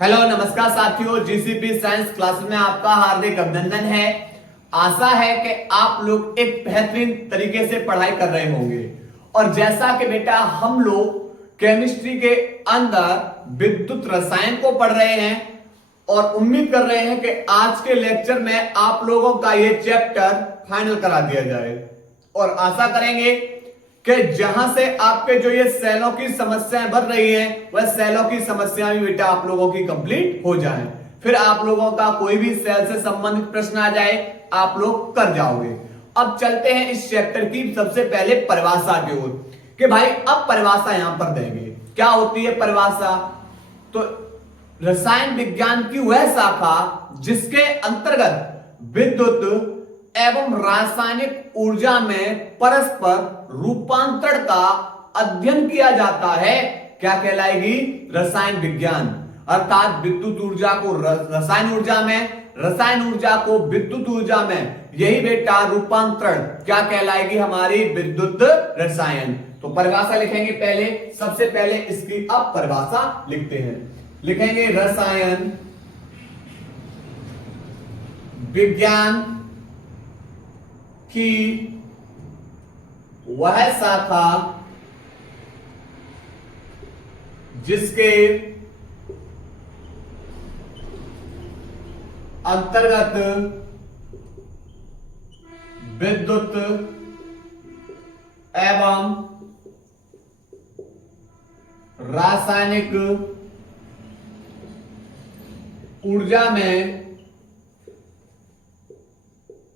Hello नमस्कार साथियों, GCP science class में आपका हार्दिक अभिनंदन है। आशा है कि आप लोग एक बेहतरीन तरीके से पढ़ाई कर रहे होंगे। और जैसा कि बेटा हम लोग केमिस्ट्री के अंदर विद्युत रसायन को पढ़ रहे हैं और उम्मीद कर रहे हैं कि आज के लेक्चर में आप लोगों का ये चैप्टर फाइनल करा दिया जाए। और आशा करेंगे कि जहां से आपके जो ये सेलों की समस्याएं बढ़ रही हैं, वह सेलों की समस्याएं भी बेटा आप लोगों की कंप्लीट हो जाएं। फिर आप लोगों का कोई भी सेल से संबंधित प्रश्न आ जाए, आप लोग कर जाओगे। अब चलते हैं इस चैप्टर की सबसे पहले परिभाषा की ओर कि भाई अब परिभाषा यहां पर देंगे। क्या होती है परिभाषा? तो रसायन विज्ञान की वह शाखा जिसके अंतर्गत विद्युत एवं रासायनिक ऊर्जा में परस्पर रूपांतरण का अध्ययन किया जाता है, क्या कहलाएगी? रसायन विज्ञान। अर्थात विद्युत ऊर्जा को रसायन ऊर्जा में, रसायन ऊर्जा को विद्युत ऊर्जा में, यही बेटा रूपांतरण क्या कहलाएगी? हमारी विद्युत रसायन। तो परिभाषा लिखेंगे पहले, सबसे पहले इसकी अब परिभाषा लिखते हैं। लिखेंगे रसायन विज्ञान की वह शाखा जिसके अंतर्गत विद्युत एवं रासायनिक ऊर्जा में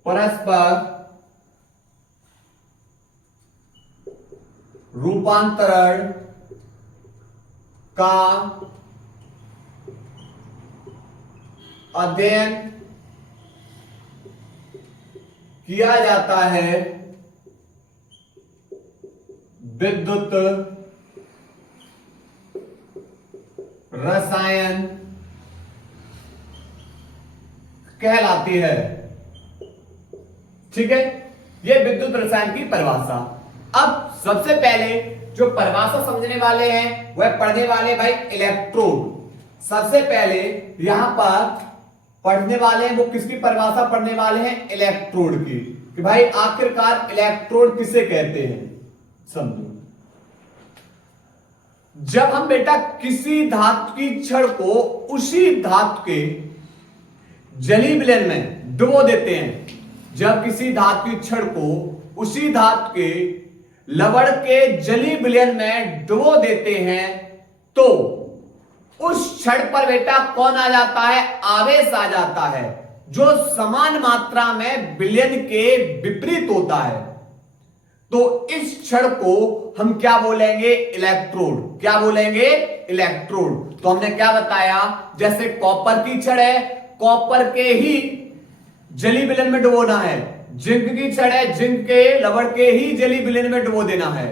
परस्पर रूपांतरण का अध्ययन किया जाता है विद्युत रसायन कहलाती है। ठीक है, यह विद्युत रसायन की परिभाषा। अब सबसे पहले जो परिभाषा समझने वाले हैं वह पढ़ने वाले भाई इलेक्ट्रोड। सबसे पहले यहां पर पढ़ने वाले हैं वो किसकी परिभाषा पढ़ने वाले हैं? इलेक्ट्रोड की। कि भाई आखिरकार इलेक्ट्रोड किसे कहते हैं, समझो। जब हम बेटा किसी धातु की छड़ को उसी धातु के जली विलयन में डुबो देते हैं, जब किसी धातु की छड़ को उसी धातु के लवण के जली विलयन में डुबो देते हैं, तो उस क्षण पर बेटा कौन आ जाता है? आवेश आ जाता है, जो समान मात्रा में विलयन के विपरीत होता है। तो इस क्षण को हम क्या बोलेंगे? इलेक्ट्रोड। क्या बोलेंगे? इलेक्ट्रोड। तो हमने क्या बताया? जैसे कॉपर की छड़ है, कॉपर के ही जली विलयन में डुबोना है। जिंक की छड़ है, जिंक के लवण के ही जली विलयन में डुबो देना है।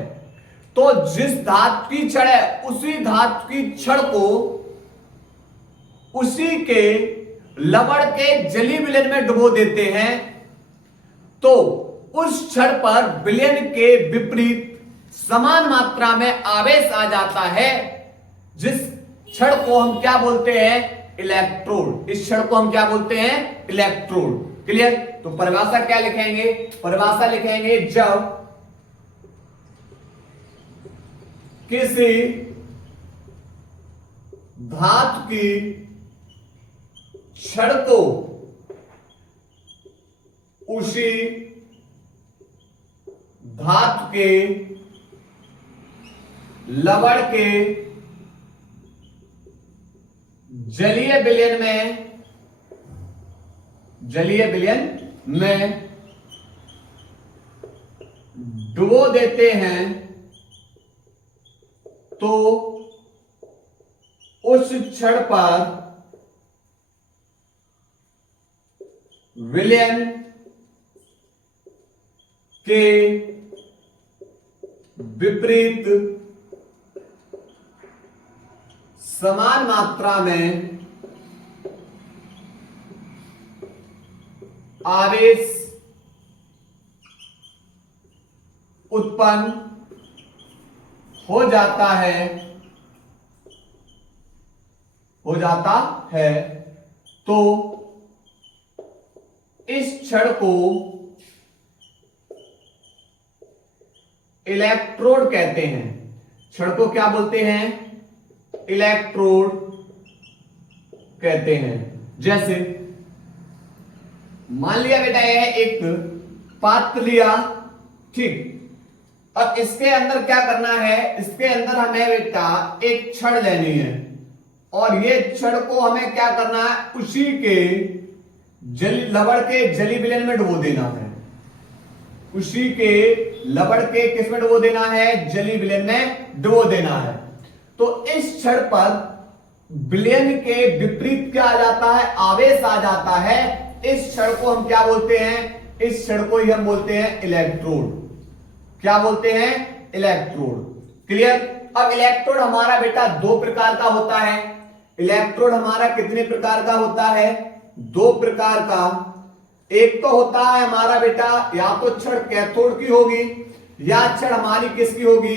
तो जिस धातु की छड़ है उसी धातु की छड़ को उसी के लवण के जली विलयन में डुबो देते हैं, तो उस क्षण पर विलयन के विपरीत समान मात्रा में आवेश आ जाता है, जिस क्षण को हम क्या बोलते हैं? इलेक्ट्रोड। इस क्षण को हम क्या बोलते हैं? इलेक्ट्रोड। क्लियर? तो परिभाषा क्या लिखेंगे? परिभाषा लिखेंगे जब किसी धातु की छड़ को उसी धातु के लवण के जलीय विलयन में डुबो देते हैं, तो उस क्षण पर विलयन के विपरीत समान मात्रा में आवेश उत्पन्न हो जाता है हो जाता है तो इस क्षण को इलेक्ट्रोड कहते हैं। क्षण को क्या बोलते हैं? इलेक्ट्रोड कहते हैं। जैसे मान लिया बेटा यह एक पात्र लिया, ठीक, अब इसके अंदर क्या करना है? इसके अंदर हमें बेटा एक छड़ लेनी है और ये छड़ को हमें क्या करना है? उसी के लवड़ के जली विलयन में डुबो देना है। उसी के लवड़ के किस में डुबो देना है? जली विलयन में डुबो देना है। तो इस क्षण पर विलयन के विपरीत क्या आ जाता है? आवेश आ जाता है। इस क्षण को हम क्या बोलते हैं? इस क्षण को ही हम बोलते हैं इलेक्ट्रोड। क्या बोलते हैं? इलेक्ट्रोड। क्लियर? अब इलेक्ट्रोड हमारा बेटा दो प्रकार का होता है। इलेक्ट्रोड हमारा कितने प्रकार का होता है? दो प्रकार का। एक तो होता है हमारा बेटा या तो छड़ कैथोड की होगी या छड़ हमारी किसकी होगी?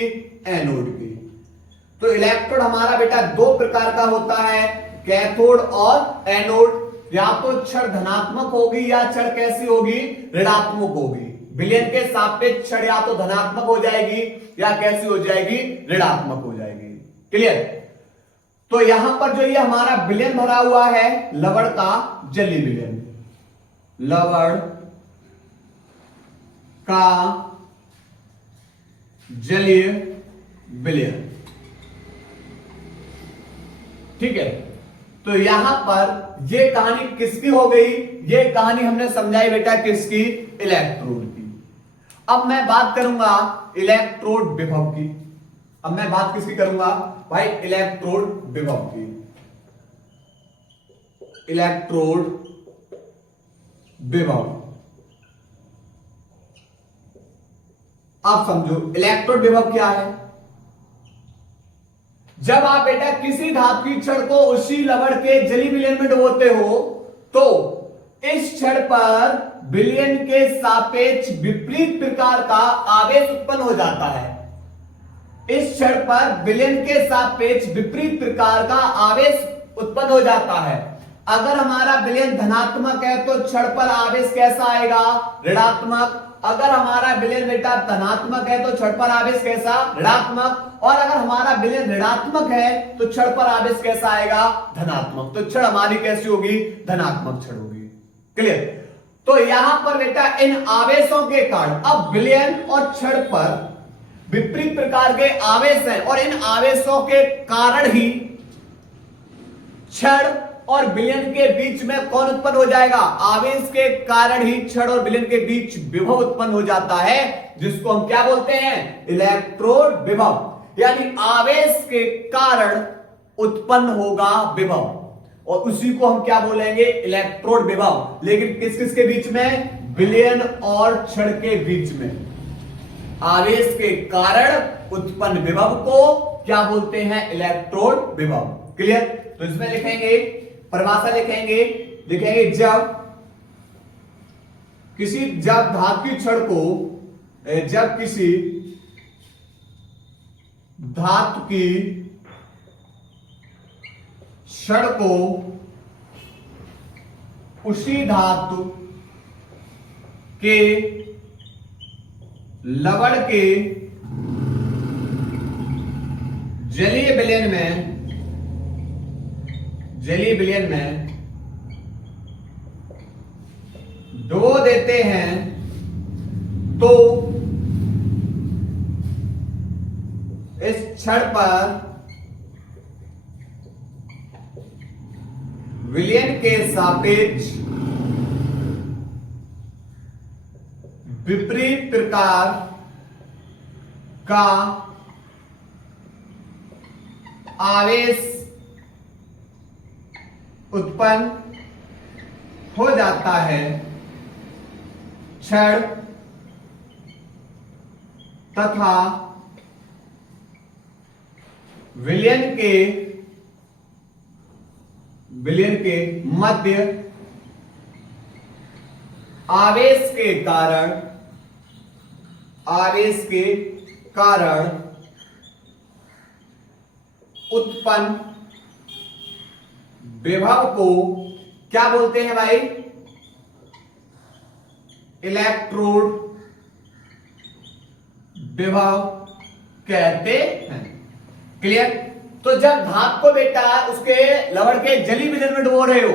एनोड की। तो इलेक्ट्रोड हमारा बेटा दो प्रकार का होता है, कैथोड और एनोड। या तो छड़ धनात्मक होगी या छड़ कैसी होगी? ऋणात्मक होगी। विलयन के सापेक्ष छड़ या तो धनात्मक हो जाएगी या कैसी हो जाएगी? ऋणात्मक हो जाएगी। क्लियर? तो यहां पर जो ये हमारा विलयन भरा हुआ है लवण का जली विलयन, लवण का जलीय विलयन, ठीक है। तो यहां पर ये कहानी किसकी हो गई? ये कहानी हमने समझाई बेटा किसकी? इलेक्ट्रोड की। अब मैं बात करूंगा इलेक्ट्रोड विभव की। अब मैं बात किसकी करूंगा भाई? इलेक्ट्रोड विभव की। इलेक्ट्रोड विभव। अब समझो इलेक्ट्रोड विभव क्या है। जब आप बेटा किसी धातु की छड़ को उसी लवण के जली विलयन में डुबोते हो तो इस छड़ पर विलयन के सापेक्ष विपरीत प्रकार का आवेश उत्पन्न हो जाता है। इस छड़ पर विलयन के सापेक्ष विपरीत प्रकार का आवेश उत्पन्न हो जाता है। अगर हमारा विलयन धनात्मक है तो छड़ पर आवेश कैसा आएगा? ऋणात्मक। अगर हमारा विलयन बेटा धनात्मक है तो छड़ पर आवेश कैसा? ऋणात्मक। और अगर हमारा विलयन ऋणात्मक है तो छड़ पर आवेश कैसा आएगा? धनात्मक। तो छड़ हमारी कैसी होगी? धनात्मक छड़ होगी। क्लियर? तो यहां पर बेटा इन आवेशों के कारण अब विलयन और छड़ पर विपरीत प्रकार के आवेश हैं और इन आवेशों के कारण ही छड़ और विलयन के बीच में कौन उत्पन्न हो जाएगा? आवेश के कारण ही छड़ और विलयन के बीच विभव उत्पन्न हो जाता है, जिसको हम क्या बोलते हैं? इलेक्ट्रोड विभव। यानी आवेश के कारण उत्पन्न होगा विभव और उसी को हम क्या बोलेंगे? इलेक्ट्रोड विभव। लेकिन किस किस के बीच में? विलयन और छड़ के बीच में आवेश के कारण उत्पन्न विभव को क्या बोलते हैं? इलेक्ट्रोड विभव। क्लियर? तो इसमें लिखेंगे, परिभाषा लिखेंगे जब धातु की छड़ को, जब किसी धातु की छड़ को उसी धातु के लवण के जलीय विलयन में डुबो देते हैं तो इस छड़ पर विलयन के सापेक्ष विपरीत प्रकार का आवेश उत्पन्न हो जाता है। छड़ तथा विलयन के मध्य आवेश के कारण उत्पन्न विभव को क्या बोलते हैं भाई? इलेक्ट्रोड विभव कहते हैं। क्लियर? तो जब धातु को बेटा उसके लवण के जली विलयन में डुबो रहे हो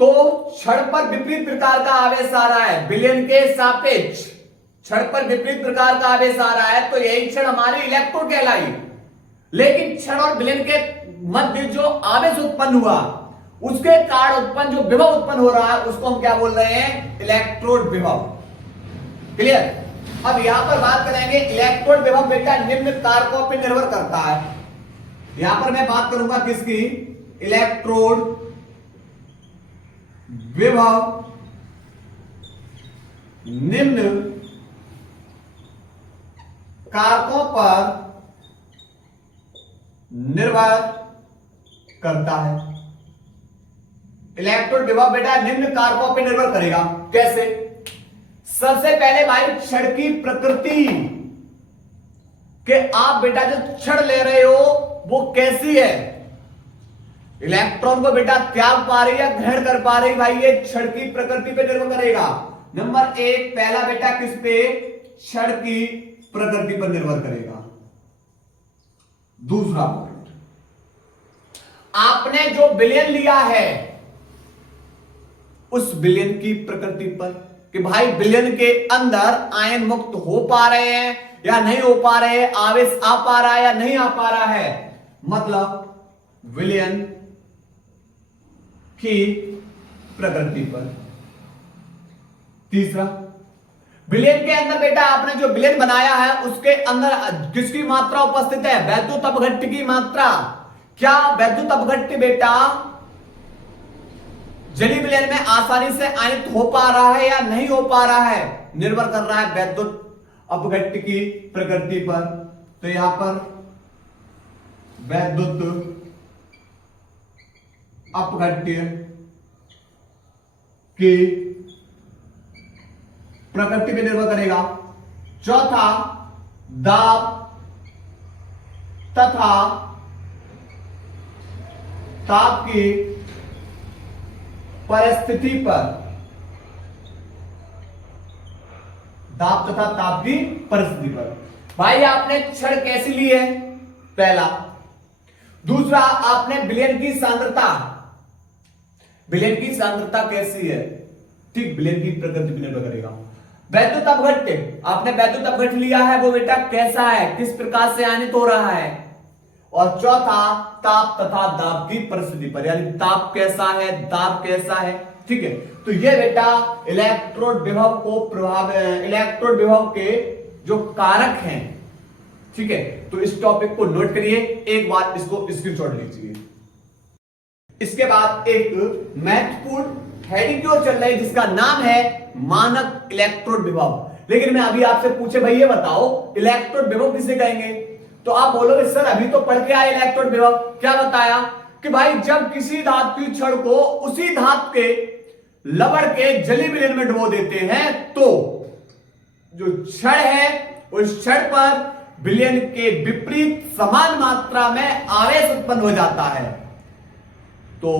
तो क्षण पर विपरीत प्रकार का आवेश आ रहा है, विलयन के सापेक्ष क्षण पर विपरीत प्रकार का आवेश आ रहा है, तो यही क्षण हमारी इलेक्ट्रोड कहलाई। लेकिन क्षण और विलयन के मध्य जो आवेश उत्पन्न हुआ उसके कारण उत्पन्न जो विभव उत्पन्न हो रहा है उसको हम क्या बोल रहे हैं? इलेक्ट्रोड विभव। क्लियर? अब यहां पर बात करेंगे इलेक्ट्रोड विभव बेटा निम्न कारकों पर निर्भर करता है। यहां पर मैं बात करूंगा किसकी? इलेक्ट्रोड विभव निम्न कारकों पर निर्भर करता है। इलेक्ट्रोड विभव बेटा निम्न कारकों पर निर्भर करेगा। कैसे? सबसे पहले भाई क्षण की प्रकृति कि आप बेटा जो क्षण ले रहे हो वो कैसी है, इलेक्ट्रॉन को बेटा त्याग पा रही या ग्रहण कर पा रही, भाई ये क्षण की प्रकृति पे निर्भर करेगा। नंबर एक, पहला बेटा किस पे? क्षण की प्रकृति पर निर्भर करेगा। दूसरा पॉइंट, आपने जो विलयन लिया है उस विलयन की प्रकृति पर कि भाई विलयन के अंदर आयन मुक्त हो पा रहे हैं या नहीं हो पा रहे हैं, आवेश आ पा रहा है या नहीं आ पा रहा है, मतलब विलयन की प्रकृति पर। तीसरा, विलयन के अंदर बेटा आपने जो विलयन बनाया है उसके अंदर किसकी मात्रा उपस्थित है? वैद्युत अपघट्य की मात्रा। क्या वैद्युत अपघट्य बेटा जलीय विलयन में आसानी से आयनित हो पा रहा है या नहीं हो पा रहा है? निर्भर कर रहा है वैद्युत अपघट्य की प्रकृति पर। तो यहां पर वैद्युत अपघट्य की प्रकृति पर निर्भर करेगा। चौथा, दाब तथा ताप की परिस्थिति पर, दाब तथा ताप की परिस्थिति पर। भाई आपने क्षण कैसी ली है? पहला। दूसरा, आपने विलयन की सांद्रता, विलयन की सांद्रता कैसी है? ठीक, विलयन की प्रकृति पर निर्भर करेगा। वैद्युत अपघट्य, आपने वैद्युत अपघट्य लिया है वो बेटा कैसा है, किस प्रकार से आयनित हो रहा है। और चौथा, ताप तथा दाब की परिस्थिति पर, यानी ताप कैसा है, दाब कैसा है। ठीक है, तो ये बेटा इलेक्ट्रोड विभव को इलेक्ट्रोड विभव के जो कारक हैं। ठीक है, तो इस टॉपिक को नोट करिए, एक बार इसको स्क्रीनशॉट लीजिए। इसके बाद एक महत्वपूर्ण हेडिंग की ओर चल रही है जिसका नाम है मानक इलेक्ट्रोड विभव। लेकिन मैं अभी आपसे पूछे भाई ये बताओ इलेक्ट्रोड विभव किसे कहेंगे, तो आप बोलोगे सर अभी तो पढ़ के आए इलेक्ट्रोड विभव। क्या बताया कि भाई जब किसी धातु क्षण को उसी धातु के लवण के जलीय विलयन में डुबो देते हैं तो जो क्षण है उस क्षण पर विलयन के विपरीत समान मात्रा में आवेश उत्पन्न हो जाता है। तो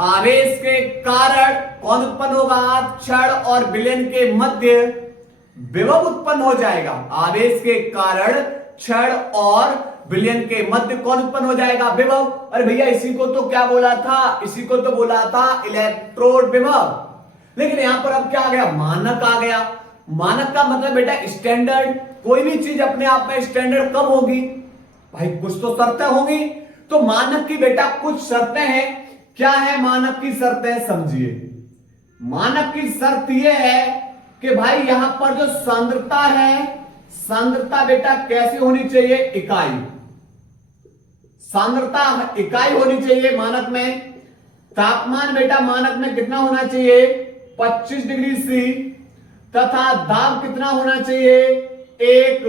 आवेश के कारण कौन उत्पन्न होगा? क्षण और विलयन के मध्य विभव उत्पन्न हो जाएगा। आवेश के कारण क्षण और विलयन के मध्य कौन उत्पन्न हो जाएगा? विभव। अरे भैया इसी को तो क्या बोला था? इसी को तो बोला था इलेक्ट्रोड विभव। लेकिन यहां पर अब क्या आ गया? मानक आ गया। मानक का मतलब बेटा स्टैंडर्ड। कोई भी चीज अपने आप में स्टैंडर्ड कब होगी? भाई कुछ तो शर्तें होंगी। तो मानक की बेटा कुछ शर्तें हैं। क्या है मानक की शर्तें? समझिए, मानक की शर्त यह है कि भाई यहां पर जो सांद्रता है, सांद्रता बेटा कैसी होनी चाहिए? इकाई। सांद्रता इकाई होनी चाहिए मानक में। तापमान बेटा मानक में कितना होना चाहिए? 25 डिग्री सी। तथा दाब कितना होना चाहिए? एक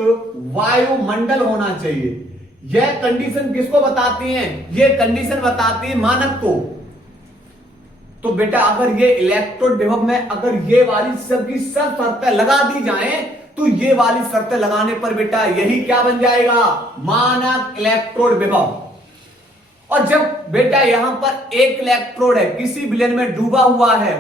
वायुमंडल होना चाहिए। यह कंडीशन किसको बताती है? यह कंडीशन बताती है मानक को। तो बेटा अगर ये इलेक्ट्रोड विभव में अगर ये वाली सबकी सब शर्तें लगा दी जाएं तो ये वाली शर्तें लगाने पर बेटा यही क्या बन जाएगा? मानक इलेक्ट्रोड विभव। और जब बेटा यहां पर एक इलेक्ट्रोड है, किसी विलयन में डूबा हुआ है,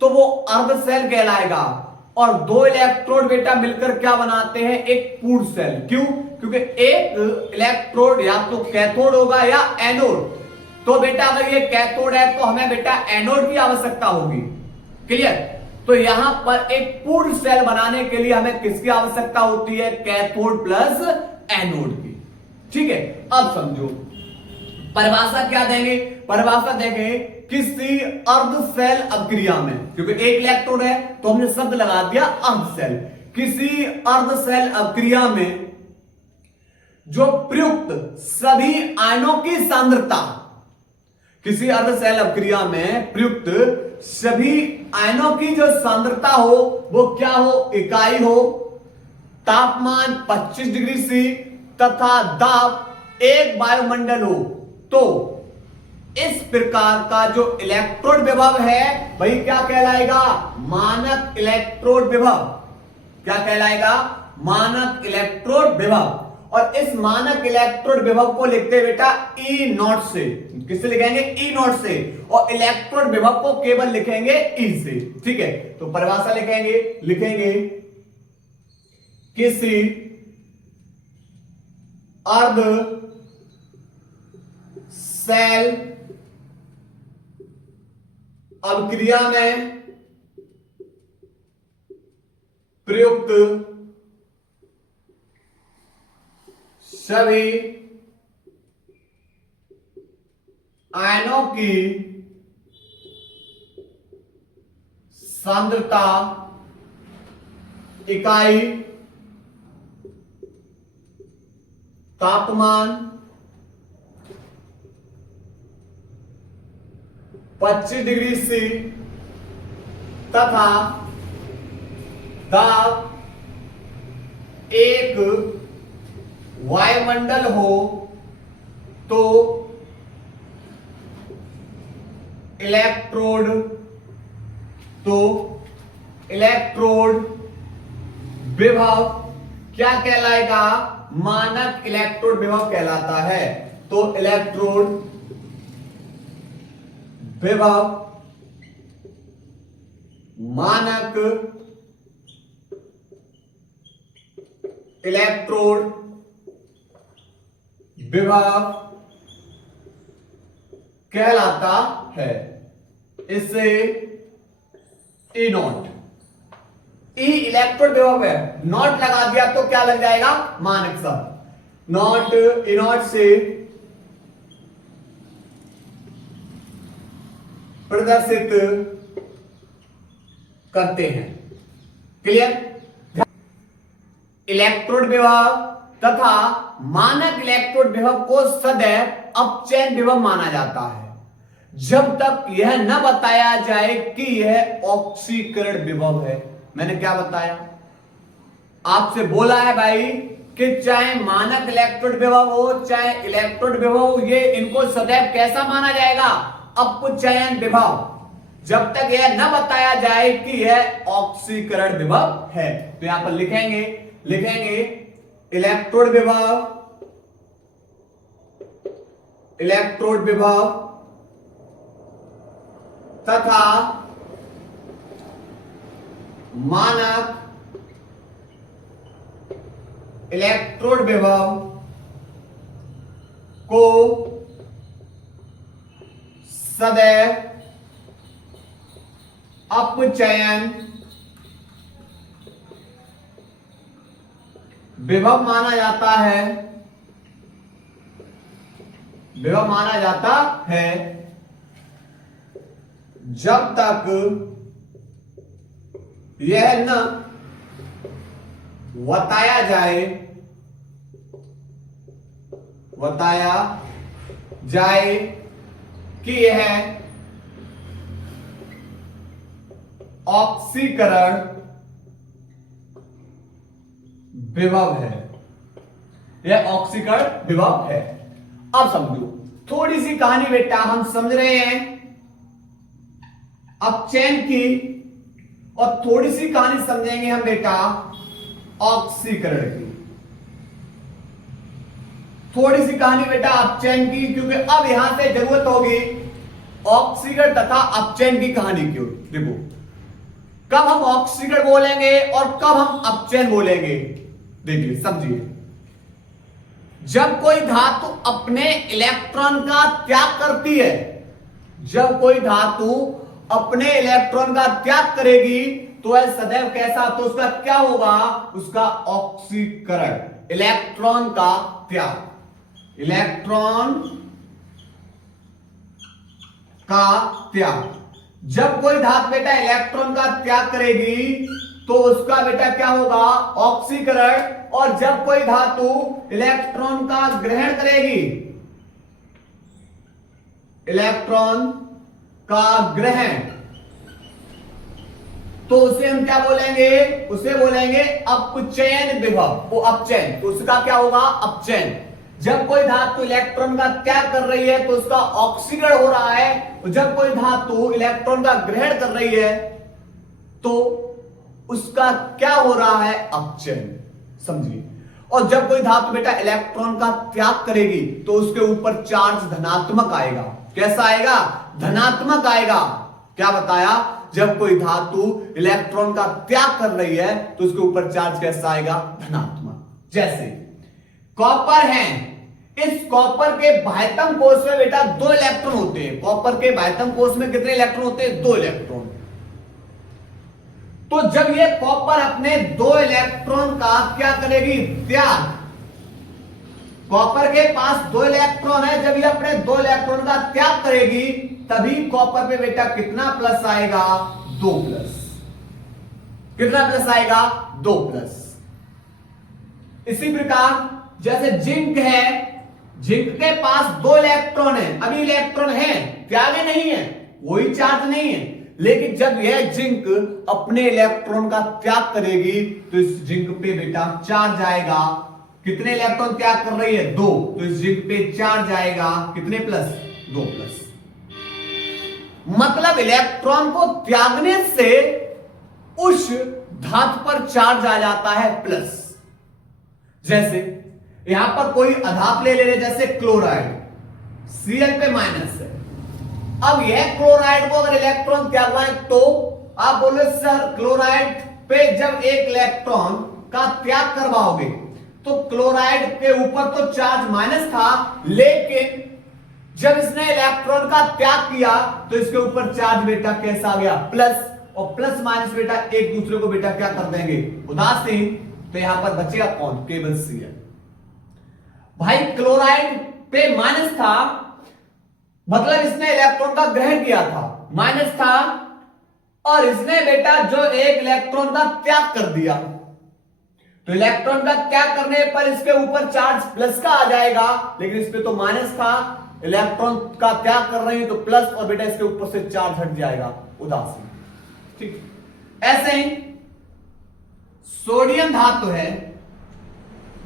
तो वो अर्ध सेल कहलाएगा। और दो इलेक्ट्रोड बेटा मिलकर क्या बनाते हैं? एक पूर्ण सेल। क्यों? क्योंकि एक इलेक्ट्रोड या तो कैथोड होगा या एनोड। तो बेटा अगर ये कैथोड है तो हमें बेटा एनोड की आवश्यकता होगी। क्लियर? तो यहां पर एक पूर्ण सेल बनाने के लिए हमें किसकी आवश्यकता होती है? कैथोड प्लस एनोड की। ठीक है, अब समझो परिभाषा क्या देंगे? परिभाषा देंगे किसी अर्ध सेल अभिक्रिया में, क्योंकि एक इलेक्ट्रोड है तो हमने शब्द लगा दिया अर्ध सेल। किसी अर्ध सेल अभिक्रिया में जो प्रयुक्त सभी आयनों की सांद्रता, किसी अर्ध सेल अभिक्रिया में प्रयुक्त सभी आयनों की जो सांद्रता हो वो क्या हो? इकाई हो, तापमान 25 डिग्री सी तथा दाब 1 वायुमंडल हो। तो इस प्रकार का जो इलेक्ट्रोड विभव है वही क्या कहलाएगा? मानक इलेक्ट्रोड विभव। क्या कहलाएगा? मानक इलेक्ट्रोड विभव। और इस मानक इलेक्ट्रोड विभव को लिखते हैं बेटा ई नॉट से। किससे लिखेंगे? ई नॉट से। और इलेक्ट्रोड विभव को केवल लिखेंगे ई से। ठीक है, तो परिभाषा लिखेंगे किसी अर्ध सेल अभिक्रिया में प्रयुक्त सभी आयनों की सांद्रता इकाई तापमान 25 डिग्री सी तथा दाब 1 वायुमंडल हो तो इलेक्ट्रोड विभव क्या कहलाएगा? मानक इलेक्ट्रोड विभव कहलाता है। तो इलेक्ट्रोड विभव मानक इलेक्ट्रोड विभव कहलाता है। इससे ई नॉट, ई इलेक्ट्रोड विभव है, नॉट लगा दिया तो क्या लग जाएगा? मानक शब्द। नॉट ई नॉट से प्रदर्शित करते हैं। क्लियर? इलेक्ट्रोड विभव तथा मानक इलेक्ट्रोड विभव को सदैव अपचयन विभव माना जाता है जब तक यह न बताया जाए कि यह ऑक्सीकरण विभव है। मैंने क्या बताया? आपसे बोला है भाई कि चाहे मानक इलेक्ट्रोड विभव हो चाहे इलेक्ट्रोड विभव हो, ये इनको सदैव कैसा माना जाएगा? अपचयन विभव, जब तक यह न बताया जाए कि यह ऑक्सीकरण विभव है। तो यहां पर लिखेंगे इलेक्ट्रोड विभव तथा मानक इलेक्ट्रोड विभव को सदैव अपचयन विभव माना जाता है जब तक यह न बताया जाए कि यह ऑक्सीकरण विभव है। यह ऑक्सीकरण विभव है। अब समझो थोड़ी सी कहानी बेटा हम समझ रहे हैं अपचयन की, और थोड़ी सी कहानी समझेंगे हम बेटा ऑक्सीकरण की। थोड़ी सी कहानी बेटा अपचयन की, क्योंकि अब यहां से जरूरत होगी ऑक्सीकरण तथा अपचयन की कहानी की। देखो कब हम ऑक्सीकरण बोलेंगे और कब हम अपचयन बोलेंगे, देखिए समझिए। जब कोई धातु अपने इलेक्ट्रॉन का त्याग करती है, जब कोई धातु अपने इलेक्ट्रॉन का त्याग करेगी तो वह सदैव कैसा, तो उसका क्या होगा, उसका ऑक्सीकरण। इलेक्ट्रॉन का त्याग, इलेक्ट्रॉन का त्याग। जब कोई धातु बेटा इलेक्ट्रॉन का त्याग करेगी तो उसका बेटा क्या होगा, ऑक्सीकरण। और जब कोई धातु इलेक्ट्रॉन का ग्रहण करेगी, इलेक्ट्रॉन का ग्रहण, तो उसे हम क्या बोलेंगे, उसे बोलेंगे अपचयन विभव। वो अपचयन, तो उसका क्या होगा, अपचयन। जब कोई धातु इलेक्ट्रॉन का त्याग कर रही है तो उसका ऑक्सीकरण हो रहा है, और जब कोई धातु इलेक्ट्रॉन का ग्रहण कर रही है तो उसका क्या हो रहा है, अपचयन। समझिए। और जब कोई धातु बेटा इलेक्ट्रॉन का त्याग करेगी तो उसके ऊपर चार्ज धनात्मक आएगा। कैसा आएगा, धनात्मक आएगा। क्या बताया, जब कोई धातु इलेक्ट्रॉन का त्याग कर रही है तो उसके ऊपर चार्ज कैसा आएगा, धनात्मक। जैसे कॉपर है, इस कॉपर के बाह्यतम कोष में बेटा 2 इलेक्ट्रॉन होते हैं। कॉपर के बाह्यतम कोष में कितने इलेक्ट्रॉन होते हैं, 2 इलेक्ट्रॉन। तो जब ये कॉपर अपने 2 इलेक्ट्रॉन का क्या करेगी, त्याग, कॉपर के पास 2 इलेक्ट्रॉन है, जब ये अपने 2 इलेक्ट्रॉन का त्याग करेगी तभी कॉपर पे बेटा कितना प्लस आएगा, 2 प्लस। कितना प्लस आएगा, 2 प्लस। इसी प्रकार जैसे जिंक है, जिंक के पास 2 इलेक्ट्रॉन है, अभी इलेक्ट्रॉन है, त्यागे नहीं है, कोई चार्ज नहीं है, लेकिन जब यह जिंक अपने इलेक्ट्रॉन का त्याग करेगी तो इस जिंक पे बेटा चार्ज आएगा। कितने इलेक्ट्रॉन त्याग कर रही है, 2, तो इस जिंक पे चार्ज आएगा कितने प्लस, 2 प्लस। मतलब इलेक्ट्रॉन को त्यागने से उस धातु पर चार्ज आ जाता है प्लस। जैसे यहां पर कोई अधातु ले रहे, जैसे क्लोराइड, Cl पे माइनस है। अब यह क्लोराइड को अगर इलेक्ट्रॉन त्यागवाए तो आप बोले सर क्लोराइड पे जब एक इलेक्ट्रॉन का त्याग करवाओगे तो क्लोराइड के ऊपर तो चार्ज माइनस था, लेकिन जब इसने इलेक्ट्रॉन का त्याग किया तो इसके ऊपर चार्ज बेटा कैसा आ गया, प्लस। और प्लस माइनस बेटा एक दूसरे को बेटा क्या कर देंगे, उदासीन। तो यहां पर बचेगा कौन, केवल Cl। भाई क्लोराइड पे माइनस था, मतलब इसने इलेक्ट्रॉन का ग्रहण किया था, माइनस था, और इसने बेटा जो एक इलेक्ट्रॉन का त्याग कर दिया, तो इलेक्ट्रॉन का त्याग करने पर इसके ऊपर चार्ज प्लस का आ जाएगा, लेकिन इस पे तो माइनस था, इलेक्ट्रॉन का त्याग कर रही है तो प्लस, और बेटा इसके ऊपर से चार्ज हट जाएगा, उदासीन। ठीक, ऐसे ही सोडियम धातु है,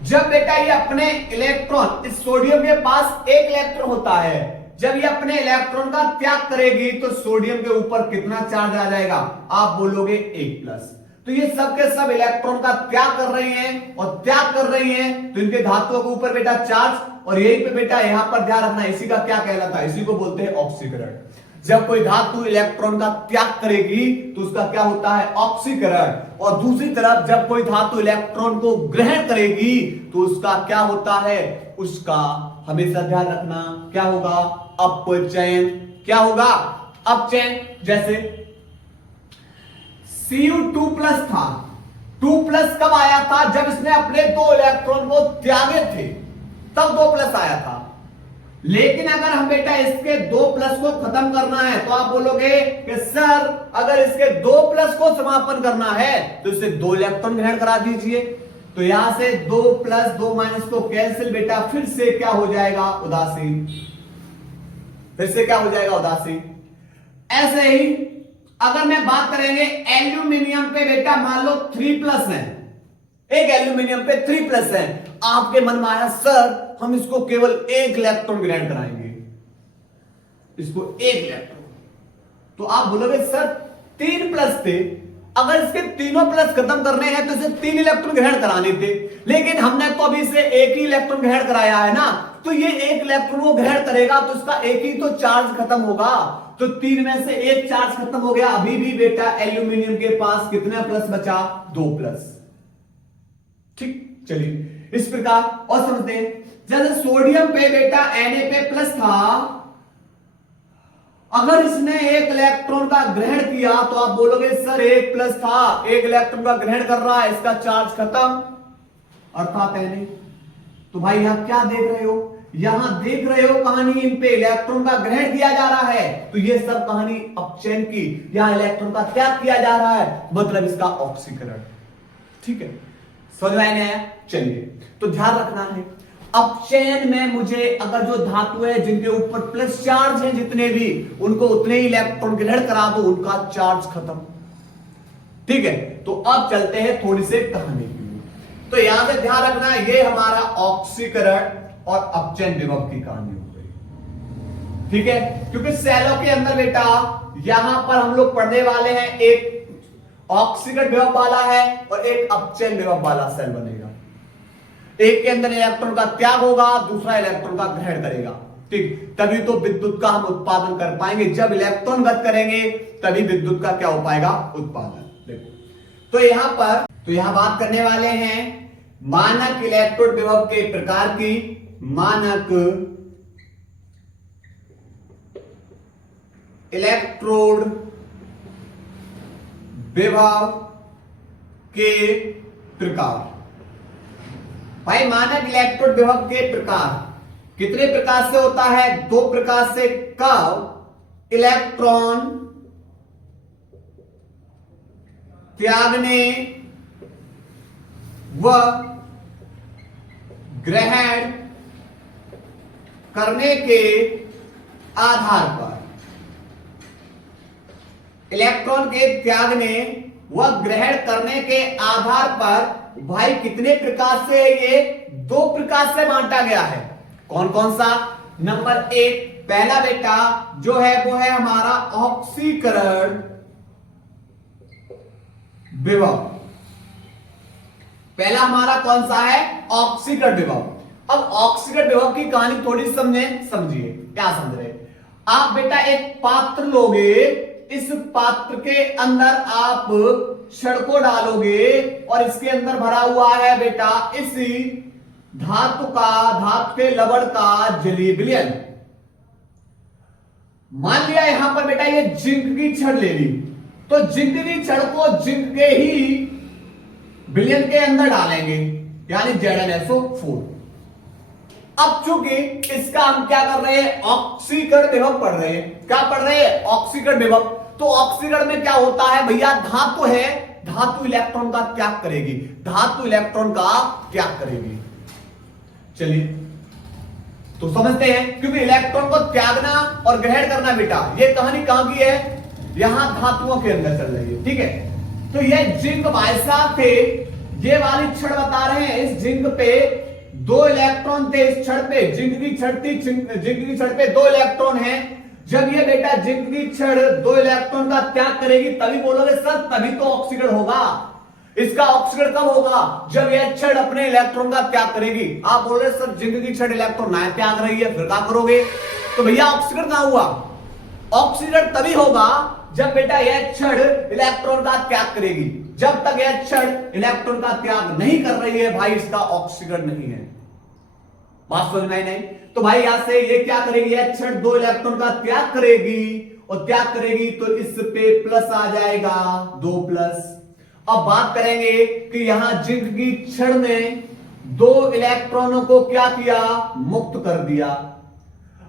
जब बेटा ये अपने इलेक्ट्रॉन, इस सोडियम के पास एक इलेक्ट्रॉन होता है, जब ये अपने इलेक्ट्रॉन का त्याग करेगी तो सोडियम के ऊपर कितना चार्ज आ जाएगा, आप बोलोगे 1 प्लस। तो ये सब के सब इलेक्ट्रॉन का त्याग कर रही हैं, और त्याग कर रही हैं तो इनके धातुओं के ऊपर बेटा चार्ज, और यही पे बेटा यहां पर ध्यान रखना, इसी का क्या कहलाता है, इसी को बोलते हैं ऑक्सीकरण। जब कोई धातु इलेक्ट्रॉन का त्याग करेगी तो उसका क्या होता है, ऑक्सीकरण। और दूसरी तरफ जब कोई धातु इलेक्ट्रॉन को ग्रहण करेगी तो उसका क्या होता है, उसका हमेशा ध्यान रखना क्या होगा, अपचयन। क्या होगा, अपचयन। जैसे Cu2 प्लस था, 2 प्लस कब आया था, जब इसने अपने 2 इलेक्ट्रॉन को त्यागे थे तब 2 प्लस आया था। लेकिन अगर हम बेटा इसके 2 प्लस को खत्म करना है तो आप बोलोगे कि सर अगर इसके 2 प्लस को समापन करना है तो इससे 2 इलेक्ट्रॉन ग्रहण करा दीजिए। तो यहां से 2 प्लस 2 माइनस को कैंसिल बेटा, फिर से क्या हो जाएगा, उदासीन। फिर से क्या हो जाएगा, उदासीन। ऐसे ही अगर मैं बात करेंगे एल्यूमिनियम पे बेटा, मान लो 3 प्लस है, एक एल्यूमिनियम पे 3 प्लस है, आपके मन में आया सर हम इसको केवल 1 इलेक्ट्रॉन ग्रहण कराएंगे, इसको 1 इलेक्ट्रॉन। तो आप बोलोगे सर 3 प्लस थे, अगर इसके तीनों प्लस खत्म करने हैं तो इसे 3 इलेक्ट्रॉन ग्रहण कराने थे, लेकिन हमने तो अभी इसे एक ही इलेक्ट्रॉन ग्रहण कराया है ना, तो ये एक इलेक्ट्रॉन को ग्रहण करेगा तो इसका एक ही तो चार्ज खत्म होगा, तो 3 में से एक चार्ज खत्म हो गया। अभी भी बेटा एल्यूमिनियम के पास कितना प्लस बचा? 2 प्लस। ठीक, चलिए इस प्रकार और समझते हैं। जैसे सोडियम पे बेटा Na पे प्लस था, अगर इसने एक इलेक्ट्रॉन का ग्रहण किया तो आप बोलोगे सर 1 प्लस था, एक इलेक्ट्रॉन का ग्रहण कर रहा है, इसका चार्ज खत्म, अर्थात Na। तो भाई यहां क्या देख रहे हो? यहां देख रहे हो कहानी इन पे इलेक्ट्रॉन का ग्रहण किया जा रहा है, तो ये सब कहानी अपचयन की, यहां इलेक्ट्रॉन का त्याग किया जा रहा है, मतलब इसका ऑक्सीकरण। ठीक है, समझ में आया? चलिए, तो ध्यान रखना है अपचयन में मुझे अगर जो धातु है जिनके ऊपर प्लस चार्ज है जितने भी, उनको उतने ही इलेक्ट्रॉन ग्रहण करा दो, उनका चार्ज खत्म। ठीक है, तो अब चलते हैं थोड़ी सी कहानी की। तो यहां से ध्यान रखना, ये हमारा ऑक्सीकरण और अपचयन विभव की कहानी हो गई। ठीक है, क्योंकि सेलों के अंदर बेटा यहां पर हम लोग पढ़ने वाले हैं, एक ऑक्सीकरण विभव वाला है और एक अपचयन विभव वाला सेल बनेगा। एक के अंदर इलेक्ट्रॉन का त्याग होगा, दूसरा इलेक्ट्रॉन का ग्रहण करेगा। ठीक, तभी तो विद्युत का हम उत्पादन कर पाएंगे। जब इलेक्ट्रॉन गत करेंगे तभी विद्युत का क्या हो पाएगा? उत्पादन। देखो, तो यहां बात करने वाले हैं मानक इलेक्ट्रोड विभव के प्रकार की। मानक इलेक्ट्रोड विभव के प्रकार। भाई मानक इलेक्ट्रोड विभव के प्रकार कितने प्रकार से होता है? 2 प्रकार से। कब इलेक्ट्रॉन त्यागने व ग्रहण करने के आधार पर। इलेक्ट्रॉन के त्यागने व ग्रहण करने के आधार पर भाई कितने प्रकार से है? ये 2 प्रकार से बांटा गया है। कौन कौन सा? नंबर 1, पहला बेटा जो है वो है हमारा ऑक्सीकरण विभव। पहला हमारा कौन सा है? ऑक्सीकरण विभव। अब ऑक्सीकरण विभव की कहानी थोड़ी समझिए। क्या समझ रहे? आप बेटा एक पात्र लोगे, इस पात्र के अंदर आप क्षण को डालोगे और इसके अंदर भरा हुआ है बेटा इसी धातु के लवण का जलीय विलयन। मान लिया यहां पर बेटा ये जिंक की छड़ ले ली, तो जिंक की छड़ को जिंक के ही विलयन के अंदर डालेंगे, यानी ZnSO4। अब चूंकि इसका हम क्या कर रहे हैं? ऑक्सीकरण विभव पढ़ रहे हैं। क्या पढ़ रहे हैं? ऑक्सीकरण विभव। तो ऑक्सीकरण में क्या होता है भैया? धातु है, धातु इलेक्ट्रॉन का त्याग करेगी, धातु इलेक्ट्रॉन का त्याग करेगी। चलिए तो समझते हैं, क्योंकि इलेक्ट्रॉन को त्यागना और ग्रहण करना बेटा ये कहानी कहां की है? यहां धातुओं के अंदर चल रही है। ठीक है, तो ये जिंक भाई साहब थे, ये वाली छड़ बता रहे हैं, इस जिंक पे 2 इलेक्ट्रॉन थे। इस छड़ पे जिंक की छड़ थी, जिंक की छड़ पे 2 इलेक्ट्रॉन हैं। जब ये बेटा जिंक की छड़ 2 इलेक्ट्रॉन का त्याग करेगी तभी बोलोगे सर तभी तो ऑक्सीकरण होगा। इसका ऑक्सीकरण कब होगा? जब यह छड़ अपने इलेक्ट्रॉन का त्याग करेगी। आप बोल रहे सर जिंक की छड़ इलेक्ट्रॉन ना त्याग रही है, फिर क्या करोगे? तो भैया ऑक्सीकरण कहां हुआ? ऑक्सीकरण तभी होगा जब बेटा यह छड़ इलेक्ट्रॉन का त्याग करेगी। जब तक यह छड़ इलेक्ट्रॉन का त्याग नहीं कर रही है भाई इसका ऑक्सीकरण नहीं है। बात समझ में नहीं? तो भाई यहां से ये क्या करेगी? यह छड़ 2 इलेक्ट्रॉन का त्याग करेगी और त्याग करेगी तो इस पे प्लस आ जाएगा, 2 प्लस। अब बात करेंगे कि यहां जिंक की छड़ ने 2 इलेक्ट्रॉनों को क्या किया? मुक्त कर दिया।